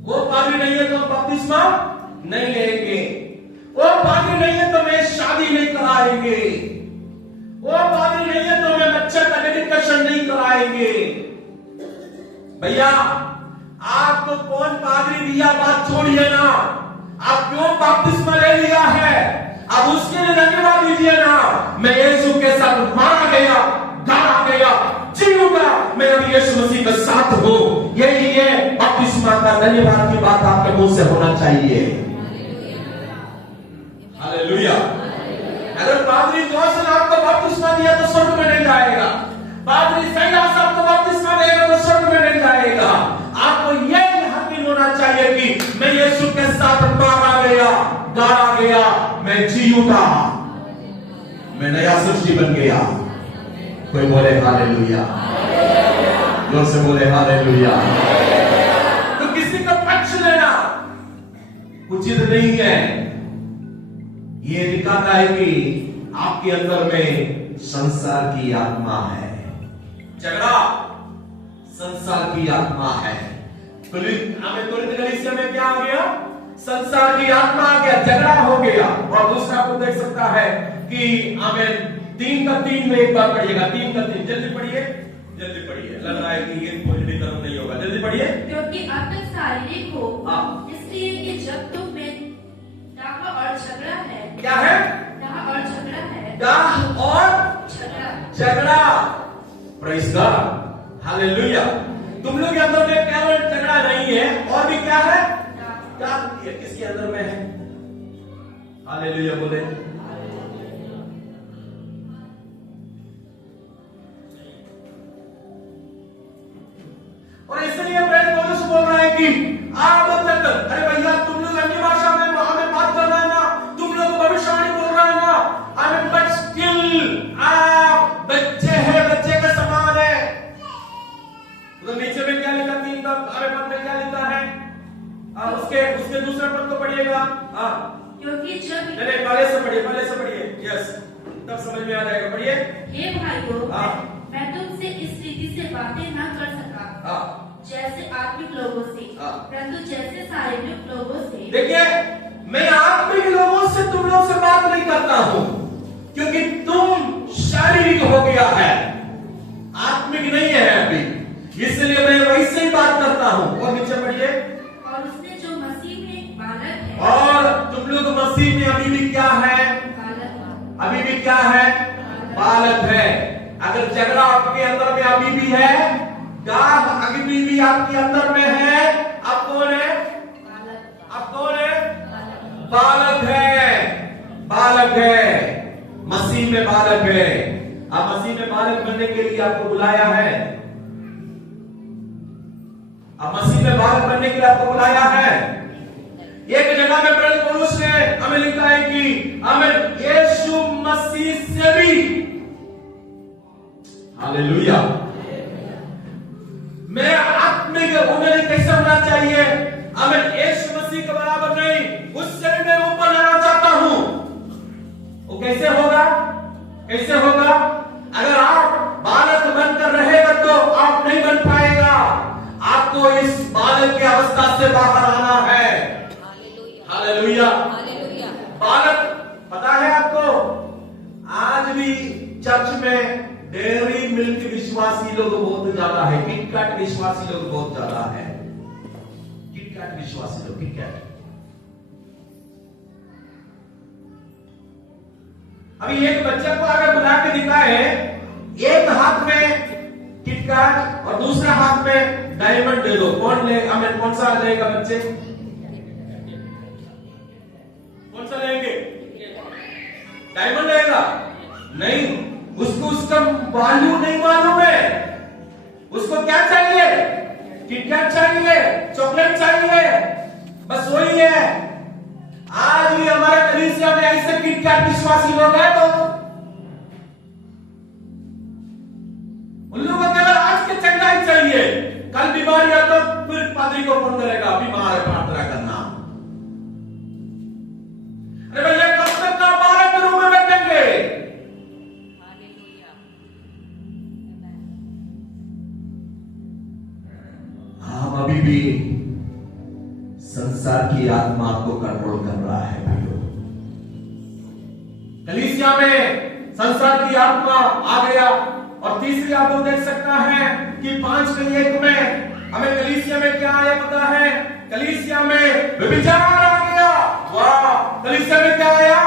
वो पादरी नहीं है तो हम बपतिस्मा नहीं लेंगे, वो पादरी नहीं है तो मैं शादी नहीं कराएंगे, वो पादरी नहीं है तो मैं बच्चे का डेडिकेशन नहीं कराएंगे। भैया आपको कौन पादरी दिया बात छोड़िए ना, आप क्यों बपतिस्मा ले लिया है, अब उसके लिए धन्यवाद दीजिए ना। मैं यीशु के साथ मारा गया, गाड़ा गया, जीऊंगा, मैं अभी यीशु मसीह के साथ हूं। यही है बपतिस्मा का धन्यवाद की बात आपके मुंह से होना चाहिए। हालेलुया। अगर पादरी जोशन आपको बपतिस्मा दिया तो स्वर्ग में नहीं जाएगा, पादरी शैलास आपको बपतिस्मा देगा तो स्वर्ग में नहीं जाएगा। आपको यह यकीन होना चाहिए कि मैं यीशु के साथ मारा गया, गाड़ा गया, मैं जी उठा, मैं नया सृष्टि बन गया। कोई बोले हालेलुया, जोर से बोले हालेलुया। तो किसी का पक्ष लेना उचित नहीं है। ये दिखाता है कि आपके अंदर में संसार की आत्मा है। झगड़ा संसार की आत्मा है। में क्या आ गया? संसार की आत्मा आ गया, झगड़ा हो गया। और दूसरा को देख सकता है कि हमें 3 का 3 में एक बार पढ़िएगा, 3 का 3 जल्दी पढ़िए, जल्दी पढ़िए, लग रहा है कि ये पॉजिटिव कर्म नहीं होगा, जल्दी पढ़िए। क्योंकि आत्मा शारीरिक हो, हाँ। इसलिए कि जब तुम में दाह और झगड़ा है। क्या है? दाह और झगड़ा है। दाह और झगड़ा। Praise God, hallelujah. तुम लोग के अंदर में केवल झगड़ा नहीं है, और भी क्या है? क्या किसके अंदर में है? हालेलुया बोले। और इसलिए पौलुस बोल रहा है कि आप तक, अरे भैया तुम लोग अन्य भाषा में हमें बात कर रहे हैं ना, तुम लोग भविष्यवाणी बोल रहे हैं ना, बट स्टिल आप बच्चे हैं, बच्चे हाँ क्योंकि जब नहीं पहले से पढ़िए यस तब समझ में आ जाएगा। पढ़िए। हे भाइयों, हाँ। मैं तुमसे इस रीति से बातें न कर सका हाँ जैसे आत्मिक लोगों से, हाँ। परंतु जैसे शारीरिक लोगों से। देखिए मैं आत्मिक लोगों से तुम लोग से बात नहीं करता हूं क्योंकि तुम शारीरिक हो गया है, आत्मिक नहीं है अभी, इसलिए मैं वैसे ही बात करता हूं। और नीचे पढ़िए। और उसने जो मसीह में बालक है, और तुम लोग मसीह में अभी भी क्या है? बालक अभी भी क्या है? बालक है। अगर झगड़ा आपके अंदर में अभी भी है, दाग अभी भी आपके अंदर में है, आप कौन है? आप कौन है? बालक है। बालक है, मसीह में बालक है। आप मसीह में बालक बनने के लिए आपको बुलाया है। अब मसीह में बालक बनने के लिए आपको बुलाया है। एक जगह में प्रेरित पौलुस ने हमें लिखा है कि हमें यीशु मसीह से भी, हालेलुया, मैं आत्मिक उन्नति कैसे होना चाहिए? हमें यीशु मसीह के बराबर नहीं, उससे भी मैं ऊपर जाना चाहता हूं। वो कैसे होगा? कैसे होगा? अगर आप बालक बनकर रहेगा तो आप नहीं बन पाएगा। आपको इस बालक की अवस्था से बाहर आना है। हालेलुया। बालक पता है आपको, आज भी चर्च में डेयरी मिल्क विश्वासी लोग बहुत ज्यादा है, किटकैट विश्वासी लोग बहुत ज्यादा है। किटकैट विश्वासी लोग, किटकैट। अभी एक बच्चे को अगर बुला के दिखाए, एक हाथ में किटकैट और दूसरा हाथ में डायमंड दे दो, कौन ले? हमें कौन सा लेगा बच्चे? कौन सा लेंगे? डायमंड लेगा? नहीं, उसको उसका वैल्यू नहीं मालूम है। उसको क्या चाहिए? किटकैट चाहिए, चॉकलेट चाहिए, बस वही है। आज भी हमारे कलीसिया में ऐसे किटकैट विश्वासी लोग हैं, तो उन लोगों को केवल आज के चंगाई चाहिए, कल बीमारी है तो फिर पादरी को फोन करेगा, बीमार है प्रार्थना करना। अरे भैया कब तक आप 12 के रूम में बैठेंगे? हम अभी भी संसार की आत्मा आपको कंट्रोल कर रहा है भाइयों। कलीसिया में संसार की आत्मा आ गया। और तीसरी आप लोग देख सकता है कि 5 में 1 में हमें कलीसिया में क्या आया पता है? कलीसिया में व्यभिचार आ गया। वाह, कलीसिया में क्या आया?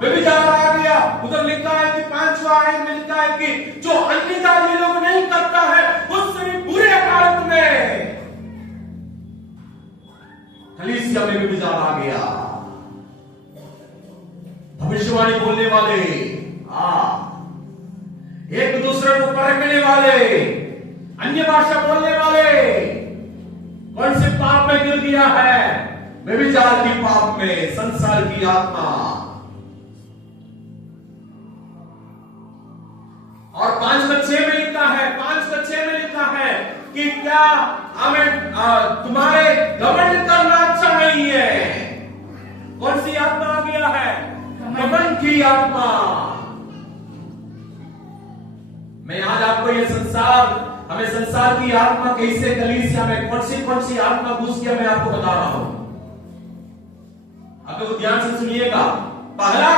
व्यभिचार आ गया। उधर लिखा है कि 5वां आयत में लिखा है कि जो अन्य जाति लोग नहीं करता है उससे भी बुरे हालत में कलीसिया में व्यभिचार आ गया। भविष्यवाणी बोलने वाले, एक दूसरे को परखने वाले, अन्य भाषा बोलने वाले, कौन से पाप में गिर गया है? व्यभिचार की पाप में, संसार की आत्मा। और 5:6 में लिखा है, 5:6 में लिखा है कि क्या हमें तुम्हारे घमंड करना अच्छा नहीं है? कौन सी आत्मा आ गया है? घमंड की आत्मा। मैं आज आपको ये हमें संसार की आत्मा कैसे कलीसिया में कौन सी आत्मा घुस गया मैं आपको बता रहा हूं। आप लोग ध्यान से सुनिएगा। पहला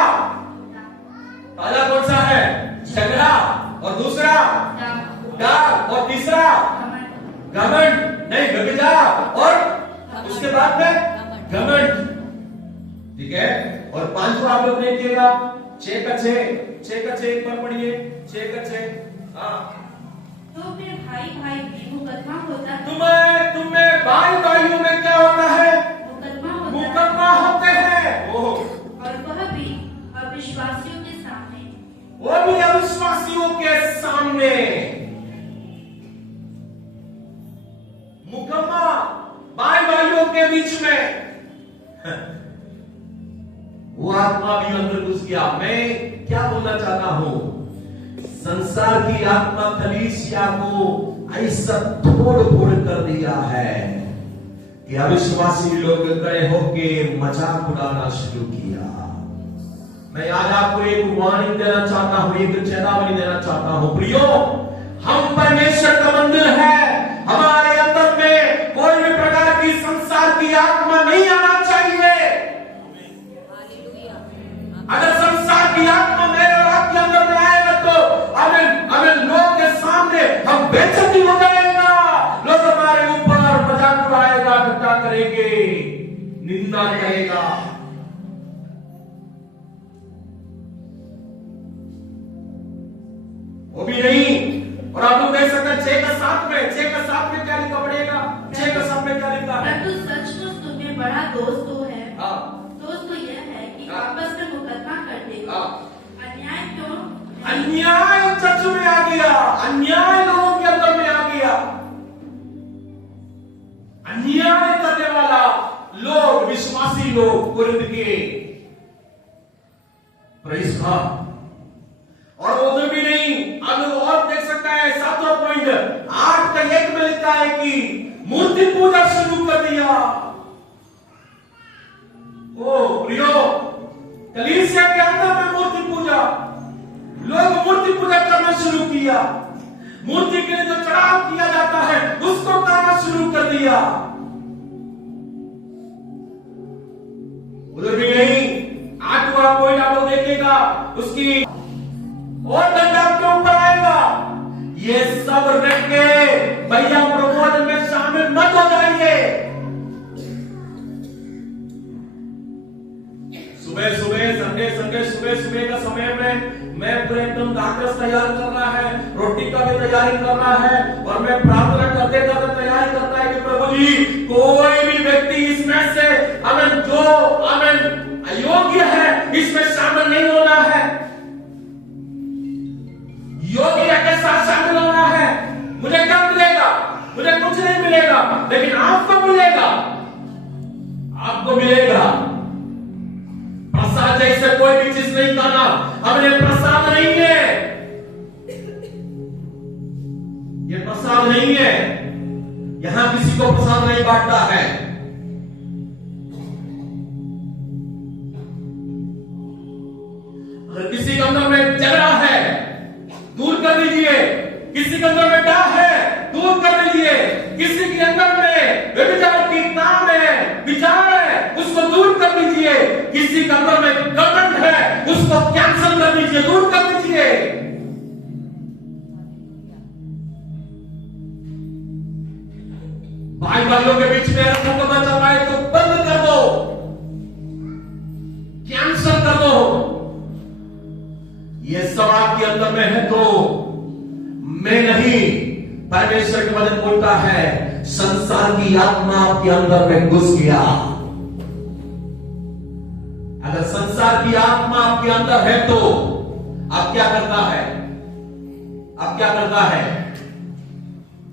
कौन सा है? झगड़ा। और दूसरा डर। और तीसरा घमंड, नहीं व्यभिचार। और उसके बाद में घमंड, ठीक है। और 5वां आप लोग देखिएगा, 6 का 6 एक बार पढ़िए, 6 का 6। तो फिर भाई भाई में मुकदमा होता है। तुम्हें भाई भाइयों में क्या होता है? मुकदमा होते हैं। और वह भी अविश्वासियों के सामने। वो भी अविश्वासियों के सामने मुकदमा, भाई भाइयों के बीच में। वो आत्मा भी अंदर घुस गया। मैं क्या बोलना चाहता हूं? संसार की आत्मा कलीसिया को ऐसा तोड़ फोड़ कर दिया है। कि अविश्वासी लोग खड़े होके मजाक उड़ाना शुरू किया। मैं आज आपको एक वार्निंग देना चाहता हूं, एक चेतावनी देना चाहता हूं। प्रियो, हम परमेश्वर का मंदिर है, हमारे अंदर में कोई भी प्रकार की संसार की आत्मा नहीं आना चाहिए। अगर संसार की आत्मा मेरे और आपके अंदर में आएगा तो हमें लोग के सामने हम बेइज्जती हो जाएगा, लोग हमारे ऊपर मजाक उड़ाएगा, ठट्ठा करेंगे, निंदा करेगा। वो भी नहीं। और आप लोग देख सकते हैं 6 का 7 में क्या लिखा पड़ेगा? 6 का 7 में क्या लिखा है? परंतु सचमुच तुम्हें बड़ा दोस्त तो है। हाँ। दोस्त तो यह है कि हाँ। आपस में मुकदमा करते हो। हाँ। अन्याय क्यों? अन्याय चर्च में आ गया, अन्याय लोगों के अंदर में आ गया। अन्याय करने वाला लोग, विश्वासी लोग कुरिन्थ के। Praise God. और उधर भी नहीं, आप लोग और देख सकते हैं 7वां पॉइंट 8 का 1 में लिखा है कि मूर्ति पूजा शुरू कर दिया। ओ प्रियो, कलीसिया के अंदर में मूर्ति पूजा, लोग मूर्ति पूजा करना शुरू किया। मूर्ति के लिए जो चढ़ाव किया जाता है उसको करना शुरू कर दिया। उधर भी नहीं, 8वां पॉइंट आप लोग देखिएगा, उसकी और दंड आपके ऊपर आएगा। ये सब रख के भैया प्रबोधन में शामिल मत हो जाइए। सुबह सुबह का समय में मैं पूरे एकदम दाकस तैयार करना है, रोटी का भी तैयारी करना है, और मैं प्रार्थना करते करते तैयारी करता है कि प्रभु जी, कोई भी व्यक्ति इसमें से जो अयोग्य है इसमें शामिल नहीं होना है, योग्य के साथ शामिल होना है। मुझे क्या मिलेगा? मुझे कुछ नहीं मिलेगा, लेकिन आपको मिलेगा, आपको मिलेगा। प्रसाद जैसे कोई भी चीज नहीं खाना, हमने प्रसाद नहीं है, ये प्रसाद नहीं है। यहां किसी को प्रसाद नहीं बांटता है। अगर किसी के अंदर में झगड़ा है, दूर कर दीजिए। किसी के अंदर में डाह है, दूर कर दीजिए। किसी के अंदर में व्यभिचार की काम है, विचार है, उसको दूर कर दीजिए। किसी के अंदर में घमंड है, उसको कैंसल कर दीजिए, दूर कर दीजिए। भाई भाइयों के बीच में मुकदमा चल रहा है तो बंद कर दो, कैंसल कर दो। ये सब आपके अंदर में है तो मैं नहीं, परमेश्वर के वचन बोलता है, संसार की आत्मा आपके अंदर में घुस गया। अगर संसार की आत्मा आपके अंदर है तो आप क्या करता है? आप क्या करता है?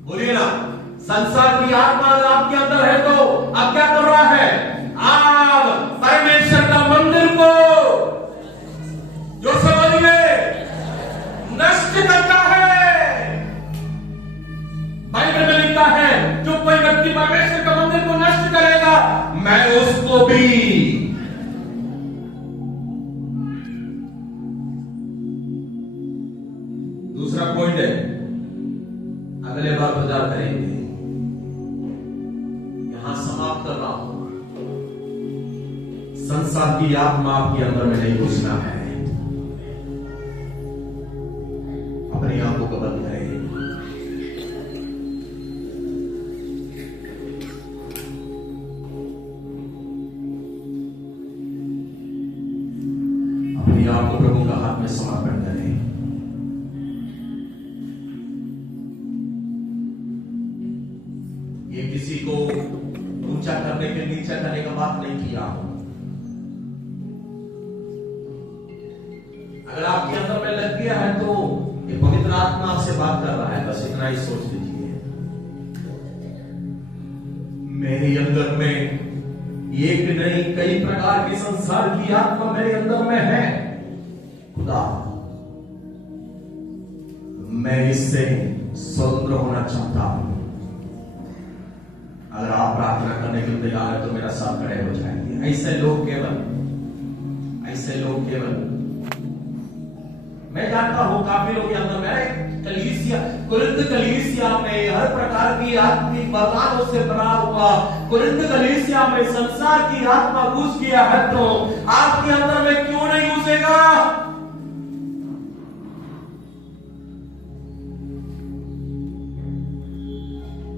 बोलिए ना। संसार की आत्मा अगर आपके अंदर है तो आप क्या कर रहा है? आप परमेश्वर का मंदिर को, जो समझिए, नष्ट करता है। बाइबल में लिखा है, जो कोई व्यक्ति परमेश्वर का मंदिर को नष्ट करेगा, मैं उसको भी। दूसरा पॉइंट है, अगले बार प्रचार करेंगे, यहां समाप्त कर रहा हूं। संसार की आत्मा आपके अंदर में नहीं घुसना है। अपनी आंखों को बंद करें। अपनी आंख को प्रभु का हाथ में समर्पण करें। ये किसी को ऊंचा करने के, नीचा करने का बात नहीं किया हूं। अगर आपके अंदर में लग गया है तो ये पवित्र आत्मा आपसे बात कर रहा है, बस इतना ही सोच लीजिए। मेरे अंदर में एक नहीं, कई प्रकार की संसार की आत्मा मेरे अंदर में है। खुदा, मैं इससे स्वतंत्र होना चाहता हूं। अगर आप प्रार्थना करने के लिए तैयार है तो मेरा साथ खड़े हो जाएंगे। ऐसे लोग केवल मैं जानता हूं काफी लोग यहाँ में कुरिन्थ कलीसिया में हर प्रकार की आत्मिक वरदानों से भरा हुआ कुरिन्थ कलीसिया में संसार की आत्मा घुस गया है, तो आपके अंदर में क्यों नहीं घुसेगा?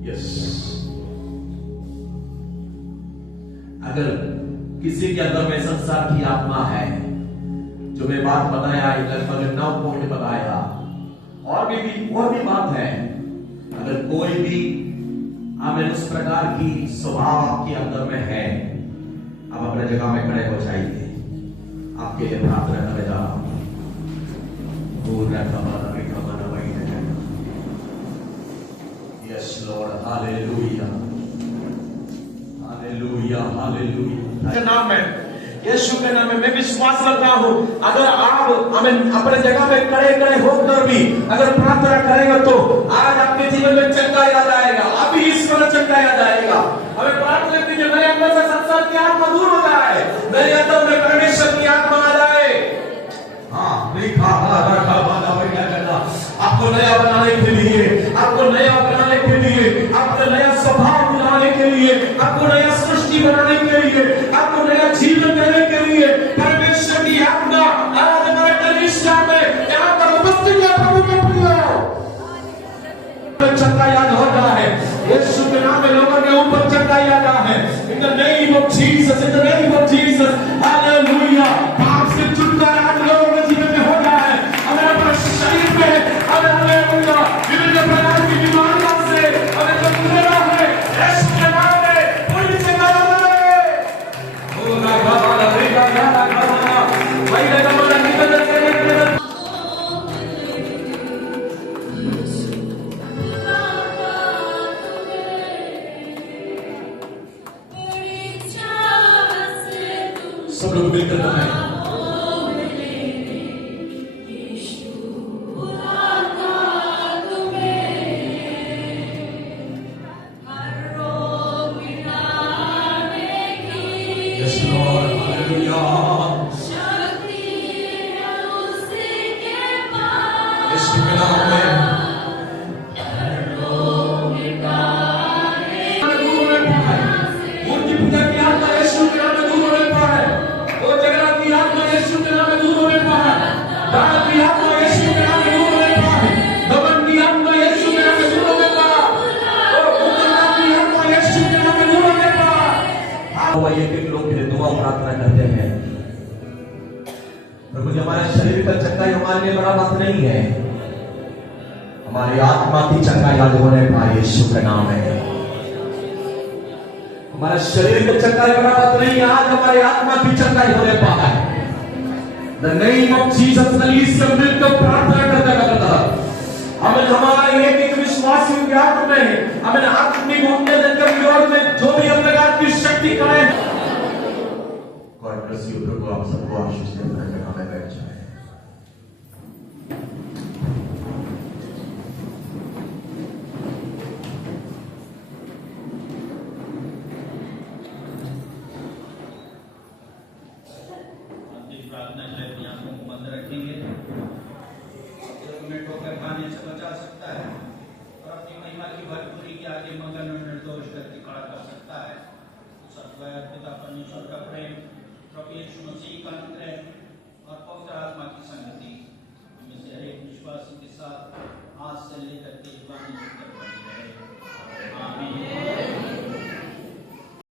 यस, अगर किसी के अंदर में संसार की आत्मा है, जो मैं बात बताया लगभग 9 पॉइंट बताया, और भी बात है, अगर कोई भी हमें उस प्रकार की स्वभाव आपके अंदर में है, आप अपने जगह में खड़े हो जाइए। आपके लिए प्रार्थना करने जा रहा हूं। Yes Lord, hallelujah, hallelujah, hallelujah. नाम में यीशु के नाम में मैं विश्वास करता हूं, अगर आप हमें अपने जगह में खड़े होकर भी अगर प्रार्थना करेंगे तो आज आपके जीवन में चंगाई आ जाएगा, अभी ईश्वर चंगाई आ जाएगा। हमें प्रार्थना कीजिए, मेरे अंदर से संसार की आत्मा दूर हो जाए, मेरे अंदर में परमेश्वर की आत्मा आ जाए। हाँ, आपको नया बनाने के लिए, आपको नया बनाने के लिए, आपको नया स्वभाव बनाने के लिए, आपको नया सृष्टि बनाने के लिए, आपको नया जीवन देने के लिए परमेश्वर की आत्मा आज हमारे कलीसिया में यहाँ पर उपस्थित है। प्रभु के प्रिय, चंगा याद हो रहा है, यीशु के नाम में लोगों के ऊपर चंगा याद आ है। In the name of Jesus, in the name of Jesus, hallelujah. पाप से छुटकारा आज लोगों के जीवन में हो रहा है, हमें अपने शरीर में हालेलुया विभिन्न प्रकार की बीमारियों से हमें तो दूर रहा है, यीशु के नाम में पूरी चंगा है। ओ ना बाबा रीगा ना बाबा भाई लगा मन निकल के सब लोग मिलकर गाएं। प्रार्थना करते हैं, प्रभु जी हमारे शरीर का चंगाई हमारे लिए बड़ा बात नहीं है, हमारी आत्मा की चंगाई आज होने पाए यीशु के नाम में। हमारे शरीर का चंगाई बड़ा बात नहीं है, आज हमारी आत्मा की चंगाई होने पाए। द नेम ऑफ जीसस कलीसिया मिलकर प्रार्थना करता हमें हमारे एक विश्वासियों के आत्मा में हमें आत्मिक उन्नति के विरोध में जो भी अंधकार की शक्ति करें, गॉड ब्लेस यू। प्रभु आप सबको आशीष देता है। हमें बैठ जाए। प्रार्थना के आंखों को बंद रखेंगे, मिनटों के खाने से बचा सकता है और अपनी महिमा की भरपूरी के आगे मगन और निर्दोष करके खड़ा कर सकता है। सत्य पिता परमेश्वर का प्रेम, प्रभु यीशु मसीह का